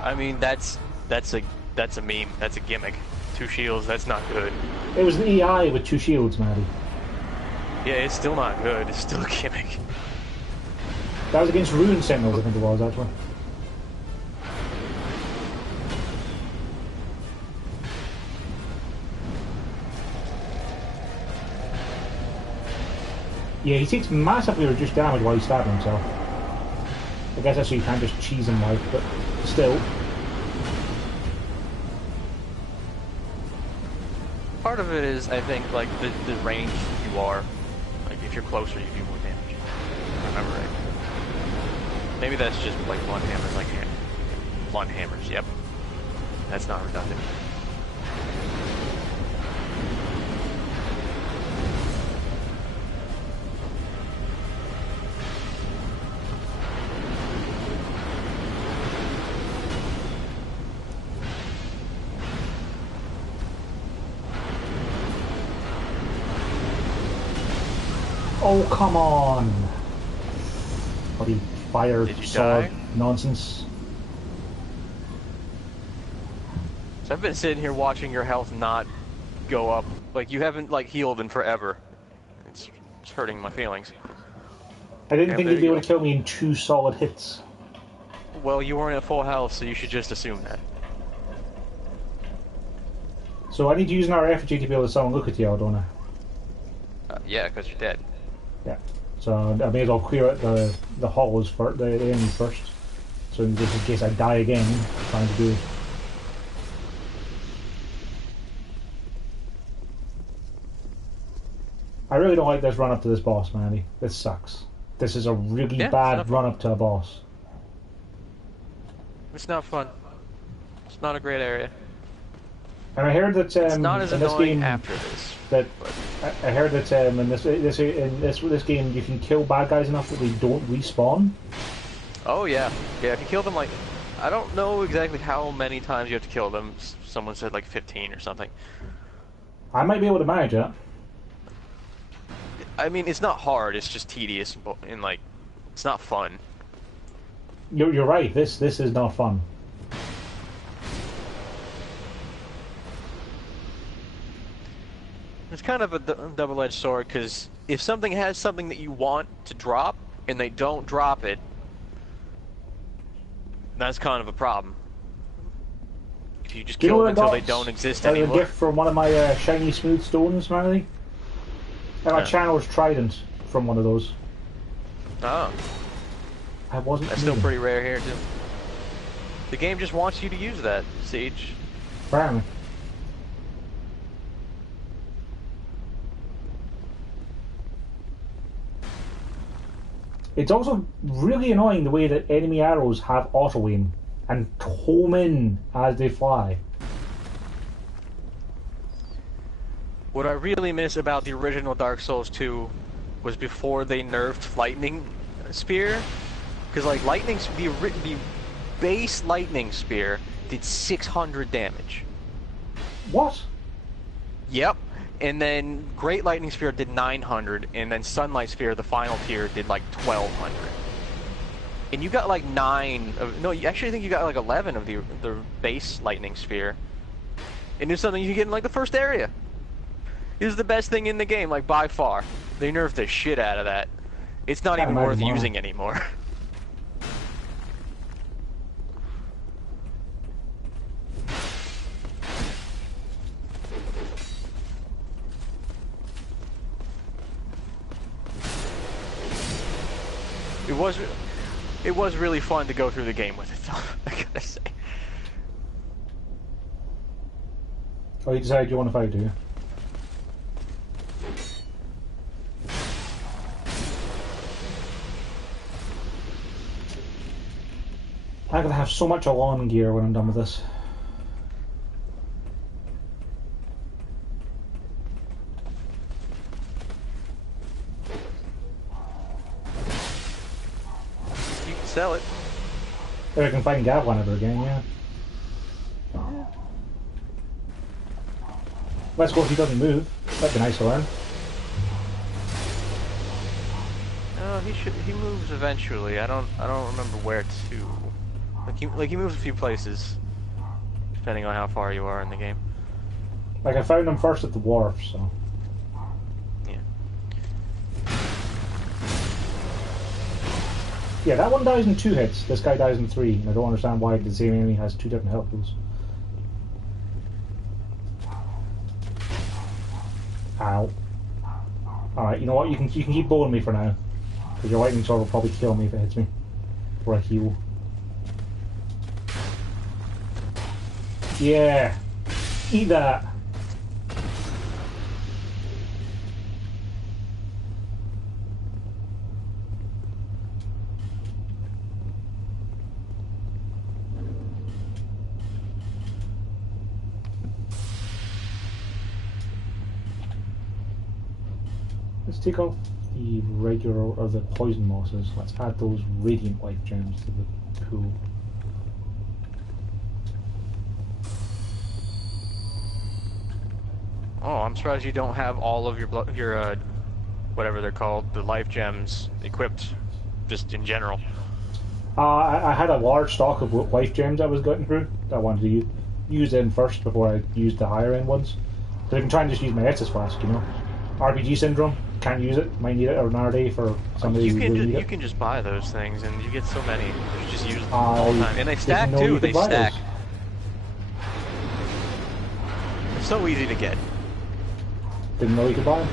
I mean, that's a meme. That's a gimmick. 2 shields. That's not good. It was an EI with 2 shields, Maddie. Yeah, it's still not good. It's still a gimmick. That was against Rune Sentinels, I think it was, actually. Yeah, he takes massively reduced damage while he's stabbing himself. I guess that's so you can't just cheese him like, but still. Part of it is, I think, like, the range you are. Like, if you're closer, you do more damage. If I remember right. Maybe that's just, like, blunt hammers, like, blunt hammers, yep. That's not redundant. Oh, come on! Bloody fire sword die? nonsense. So I've been sitting here watching your health not go up. Like, you haven't, like, healed in forever. It's hurting my feelings. I didn't Yeah, think there you'd be you able to kill me in 2 solid hits. Well, you weren't at full health, so you should just assume that. So I need to use an effigy to be able to summon Wukatiel, don't I? Yeah, because you're dead. Yeah. So I may as well clear out the hollows first, the enemy first. So just in case I die again, trying to do. I really don't like this run up to this boss, Manny. This sucks. This is a really bad run up to a boss. It's not fun. It's not a great area. And I heard that it's not as in this annoying game after this. That I heard that in this game you can kill bad guys enough that they don't respawn. Oh yeah, yeah. If you kill them, like, I don't know exactly how many times you have to kill them. Someone said like 15 or something. I might be able to manage it. I mean, it's not hard. It's just tedious and like, it's not fun. You're right. This is not fun. It's kind of a double-edged sword, because if something has something that you want to drop, and they don't drop it, that's kind of a problem. If you just kill them until they don't exist anymore. A gift from one of my shiny smooth stones, Manny. And I channeled Trident from one of those. Oh. I wasn't. That's still pretty rare here, too. The game just wants you to use that, Siege. Apparently. It's also really annoying the way that enemy arrows have auto aim and home in as they fly. What I really miss about the original Dark Souls 2 was before they nerfed Lightning Spear. Because, like, the base Lightning Spear did 600 damage. What? Yep. And then Great Lightning Spear did 900, and then Sunlight Spear, the final tier, did like 1200. And you got like 9 of, no, you actually think you got like 11 of the base Lightning Spear. And it's something you get in like the first area. This is the best thing in the game, like by far. They nerfed the shit out of that. It's not even worth using anymore. It was really fun to go through the game with it, though, I gotta say. Oh, you decided you want to fight, do you? I'm gonna have so much lawn gear when I'm done with this. You can sell it. If I can find Gav one ever again, yeah. Let's go if he doesn't move. That'd be nice to learn. No, he moves eventually. I don't remember where to. Like he moves a few places, depending on how far you are in the game. Like I found him first at the wharf, so. Yeah. Yeah, that one dies in 2 hits. This guy dies in 3, and I don't understand why the same enemy has 2 different health pools. Ow. Alright, you know what? You can keep bowling me for now. Because your lightning sword will probably kill me if it hits me. Or I heal. Yeah! Eat that! Let's take off the regular or the poison mosses. Let's add those radiant life gems to the pool. Oh, I'm surprised you don't have all of your whatever they're called, the life gems equipped, just in general. I had a large stock of life gems I was getting through that I wanted to use in first before I used the higher end ones. But I've been trying to just use my Estus flask, you know. RPG syndrome, can't use it, might need it nowadays for somebody who really need it. You can just buy those things and you get so many. You just use them all the time. And they stack too, they stack. It's so easy to get. Didn't know you could buy them?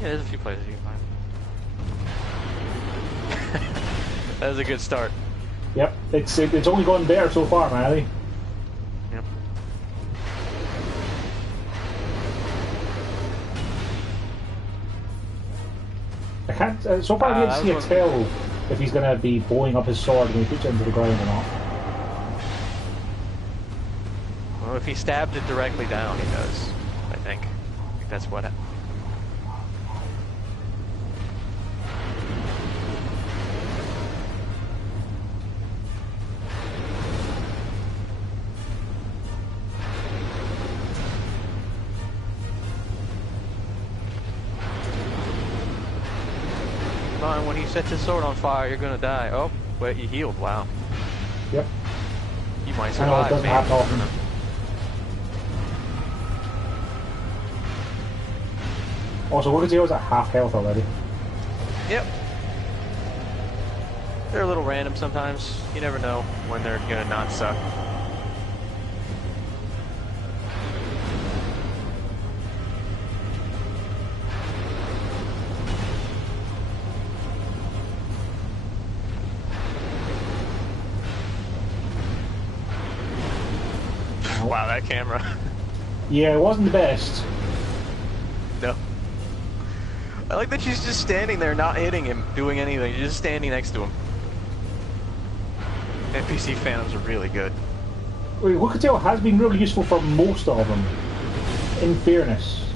Yeah, there's a few places you can buy them. That was a good start. Yep, it's only gone better so far, man. Yep. I can't. So far, I can't see a tell if he's going to be blowing up his sword when he puts it into the ground or not. Well, if he stabbed it directly down, he does. I think that's what happened. When he sets his sword on fire, you're gonna die. Oh, wait, you healed. Wow. Yep. You might I survive. know, it doesn't happen often. Also, what is he always at half health already? Yep. They're a little random sometimes. You never know when they're gonna not suck. Wow, that camera. Yeah, it wasn't the best. No. I like that she's just standing there, not hitting him, doing anything. She's just standing next to him. NPC phantoms are really good. Wait, Wookatel has been really useful for most of them, in fairness.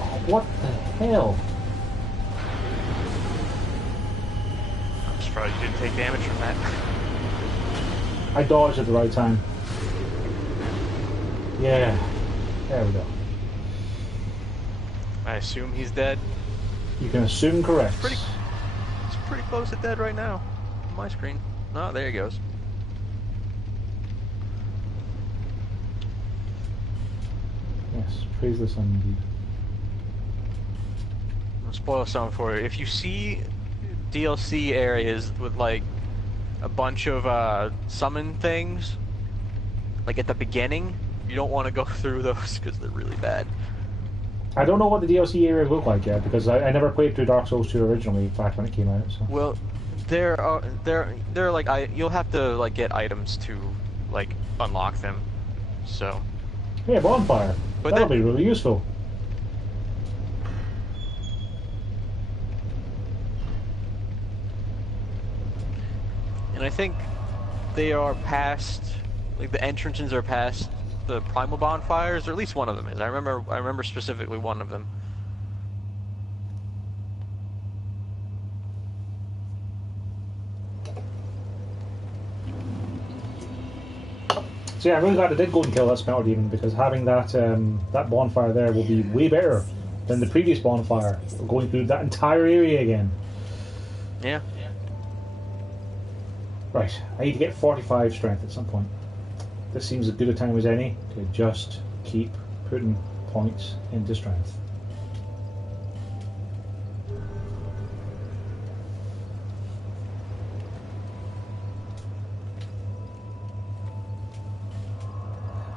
Oh, what the hell? I'm surprised you didn't take damage from that. I dodged at the right time. Yeah, there we go. I assume he's dead. You can assume correct. It's pretty close to dead right now on my screen. Oh, there he goes. Yes, praise the sun indeed. I'll spoil something for you. If you see DLC areas with like a bunch of summon things, like at the beginning, you don't want to go through those because they're really bad. I don't know what the DLC areas look like yet because I never played through Dark Souls 2 originally back when it came out. So. Well, they're like you'll have to like get items to like unlock them. So. Hey, a bonfire. But that'll be really useful. And I think they are past, like the entrances are past the primal bonfires, or at least one of them is. I remember specifically one of them. So yeah, I'm really glad I did go and kill that smelter demon because having that that bonfire there will be way better than the previous bonfire. Going through that entire area again. Yeah. Right, I need to get 45 strength at some point. This seems as good a time as any to just keep putting points into strength.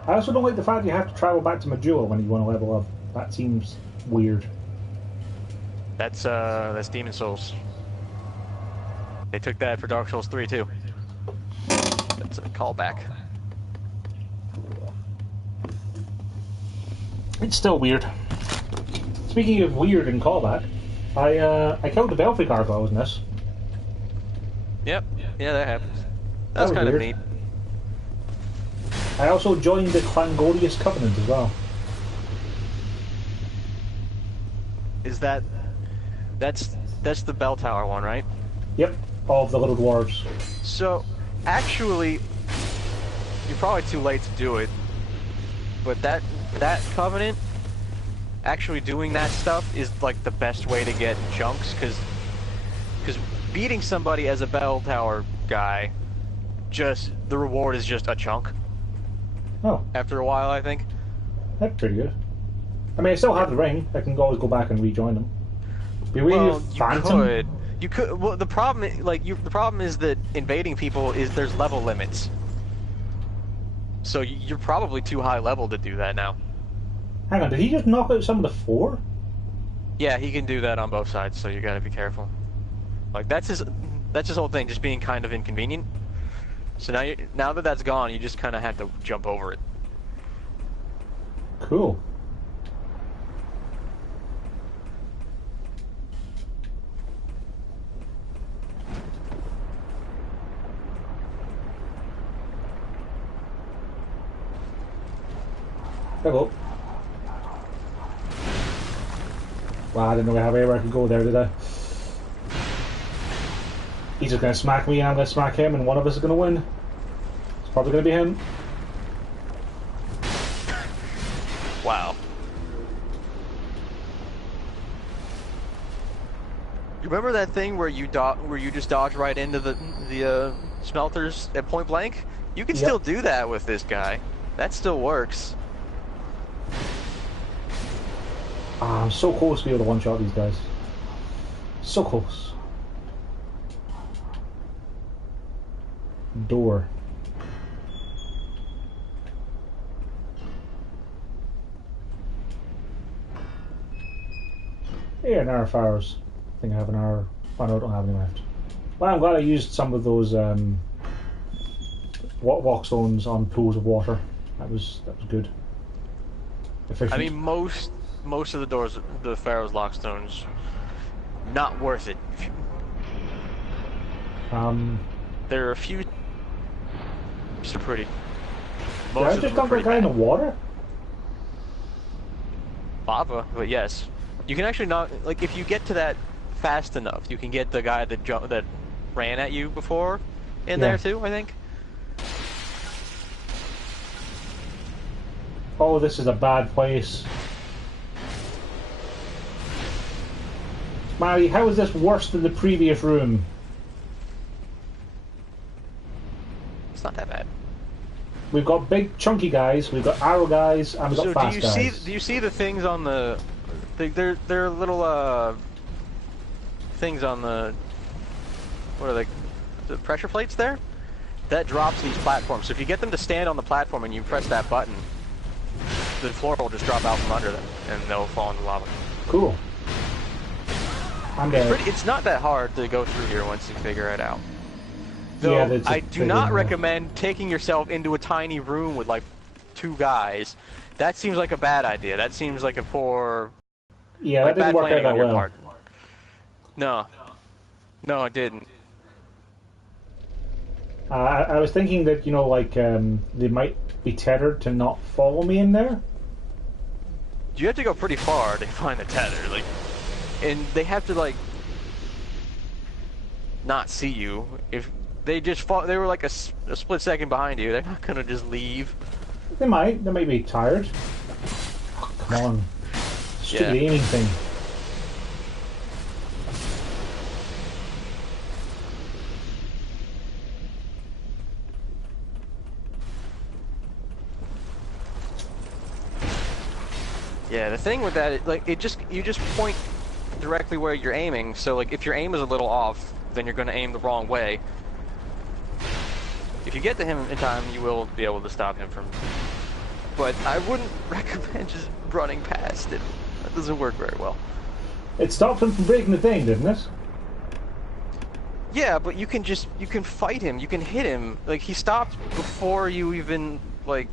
I also don't like the fact you have to travel back to Majula when you want to level up. That seems weird. That's Demon Souls. They took that for Dark Souls 3 too. That's a callback. It's still weird. Speaking of weird and callback, I killed the Belfry Gargoyles in this. Yep. Yeah, that happens. That's That was kind of weird. neat. I also joined the Clangolius Covenant as well. Is that's the bell tower one, right? Yep, all of the little dwarves. So, actually, you're probably too late to do it. But that covenant, actually doing that stuff is like the best way to get chunks, because beating somebody as a bell tower guy, just the reward is just a chunk. Oh, After a while, I think. that's pretty good. I mean, I still have the ring. I can always go back and rejoin them. Be really Well, phantom. you could. Well, the problem, the problem is that invading people is there's level limits. So you're probably too high level to do that now. Hang on, did he just knock out some of the 4? Yeah, he can do that on both sides, so you gotta be careful. Like that's his whole thing, just being kind of inconvenient. So now that that's gone, you just kind of have to jump over it. Cool. Hello. Wow, I didn't know how I could go there, did I? He's just going to smack me and I'm going to smack him and one of us is going to win. It's probably going to be him. Wow. You remember that thing where you just dodge right into the smelters at point blank? You can Yep. still do that with this guy. That still works. Ah, I'm so close to be able to one-shot these guys. So close. Door. Yeah, an hour of hours. I think I have an hour. Oh no, I don't have any left. Well, I'm glad I used some of those walk stones on pools of water. That was good. Efficient. I mean, most of the doors, the Pharaoh's Lockstones, not worth it. There are a few. Are pretty. Did Most I of just them are dump that pretty guy in the bad. water? Lava, but yes, you can actually not like if you get to that fast enough, you can get the guy that ran at you before in Yeah. there too. I think. Oh, this is a bad place. Mary, how is this worse than the previous room? It's not that bad. We've got big chunky guys, we've got arrow guys, and we've got So fast guys. do you see the things on the? They're little things on the. What are they? The pressure plates there? That drops these platforms. So if you get them to stand on the platform and you press that button, the floor will just drop out from under them and they'll fall into lava. Cool. I'm dead. It's not that hard to go through here once you figure it out. Though Yeah, I do not recommend taking yourself into a tiny room with like 2 guys. That seems like a bad idea. That seems like a poor. Yeah, like that didn't bad work out planning that on your well. part. No. No, it didn't. I was thinking that, you know, like, they might be tethered to not follow me in there. You have to go pretty far to find the tether, like, and they have to like not see you. If they just fall, they were like a split second behind you. They're not gonna just leave. They might be tired. Oh, come on. Stupid aiming thing. Yeah, the thing with that, like, you just point directly where you're aiming. So like, if your aim is a little off, then you're gonna aim the wrong way. If you get to him in time, you will be able to stop him from. But I wouldn't recommend just running past it. That doesn't work very well. It stopped him from breaking the thing, didn't it? Yeah, but you can fight him. You can hit him. Like, he stopped before you even like.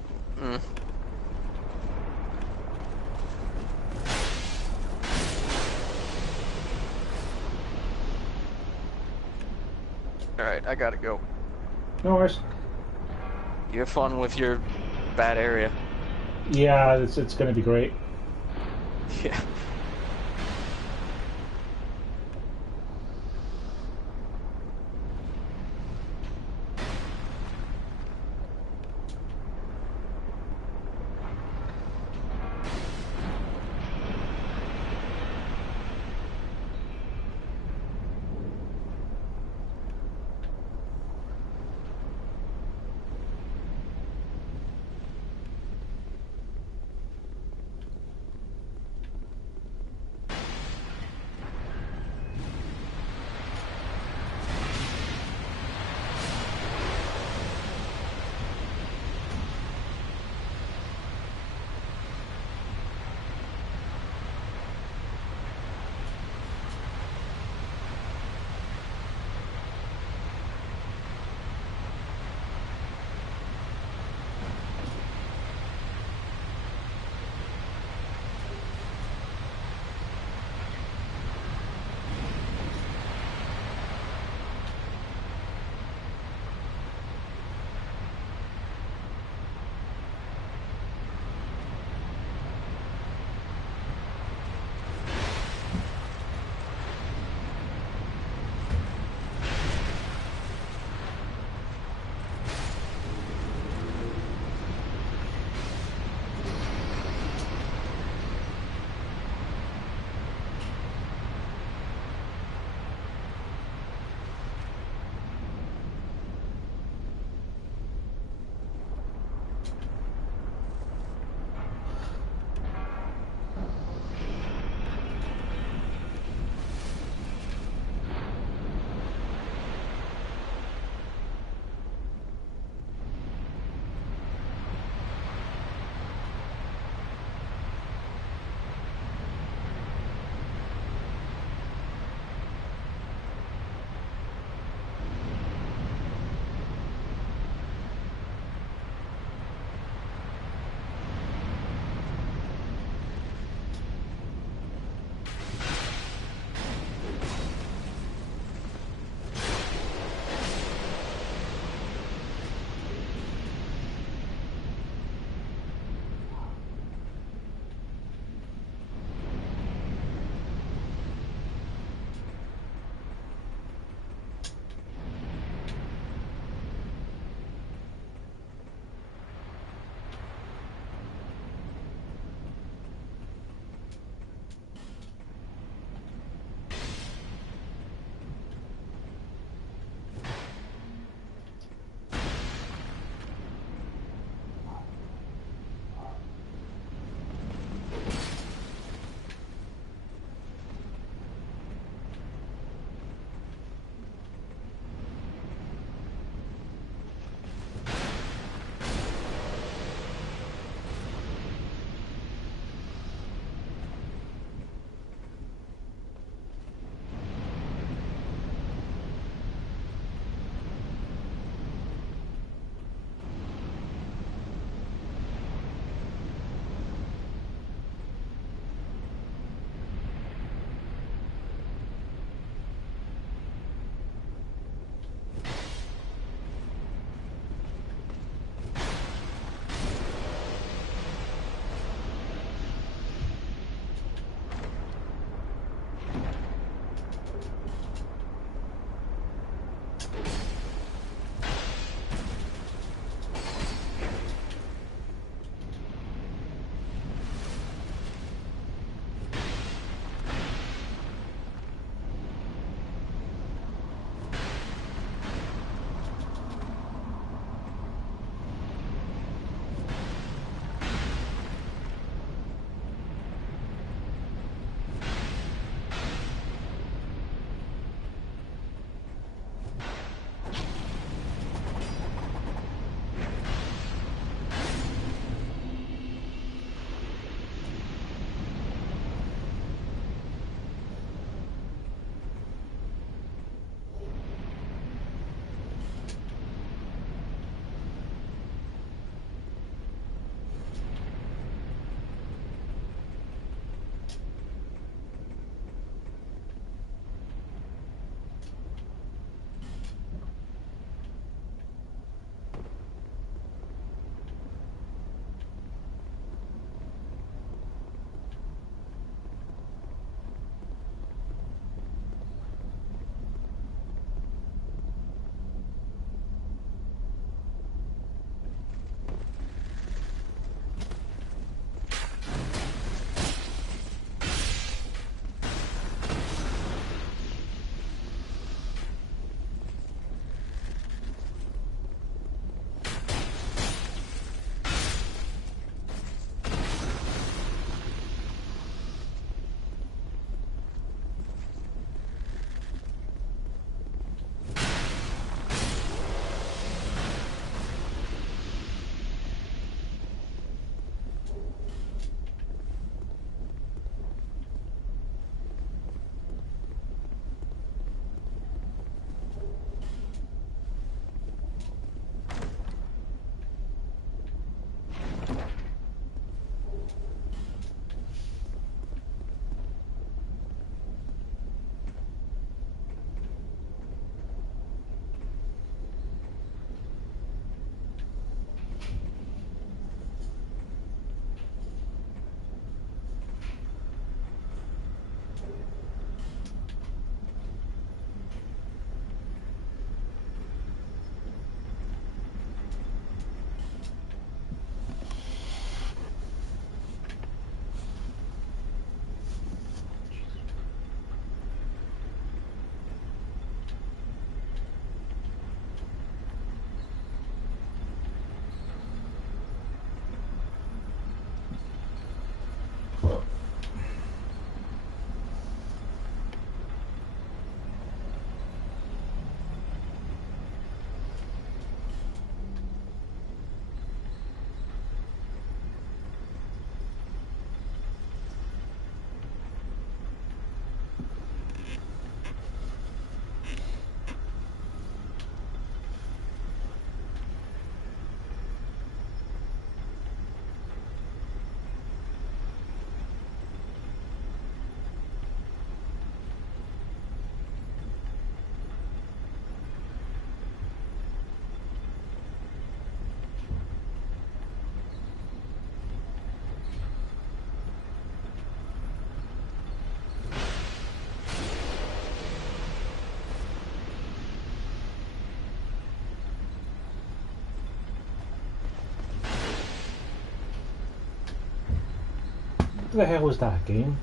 Alright, I gotta go. No worries. You have fun with your bad area. Yeah, it's going to be great. Yeah. What the hell was that game?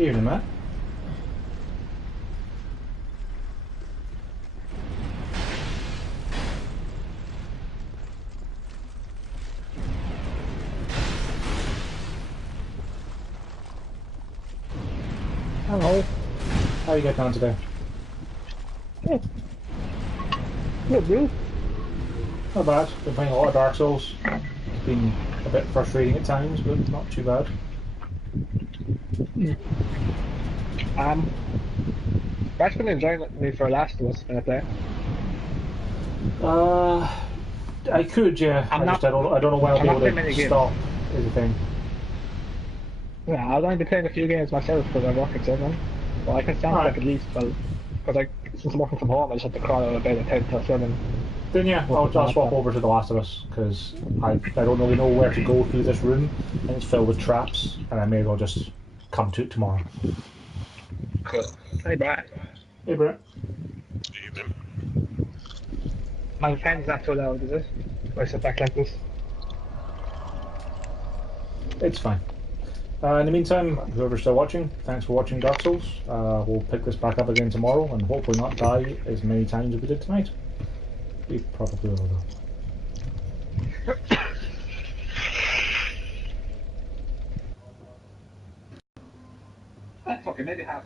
Evening, Matt. Hello. How are you getting on today? Good. Good, dude. Not bad. Been playing a lot of Dark Souls. It's been a bit frustrating at times, but not too bad. What's been enjoying me for Last of Us when I play? I could, yeah. I don't know when I'll be able to stop. Is the thing. Yeah, I'll only be playing a few games myself because I'm working so long. But I can stand like at least, well, because since I'm working from home, I just have to crawl out of bed at 10 till 7. Then yeah, I'll swap over to The Last of Us because I don't really know where to go through this room and it's filled with traps and I may as well just come to it tomorrow. Cool. Hey, Brett. Hey, Brett. Evening. My fan's not too loud, is it? If I sit back like this? It's fine. In the meantime, whoever's still watching, thanks for watching Dark Souls. We'll pick this back up again tomorrow and hopefully not die as many times as we did tonight. We probably will though. Okay, maybe half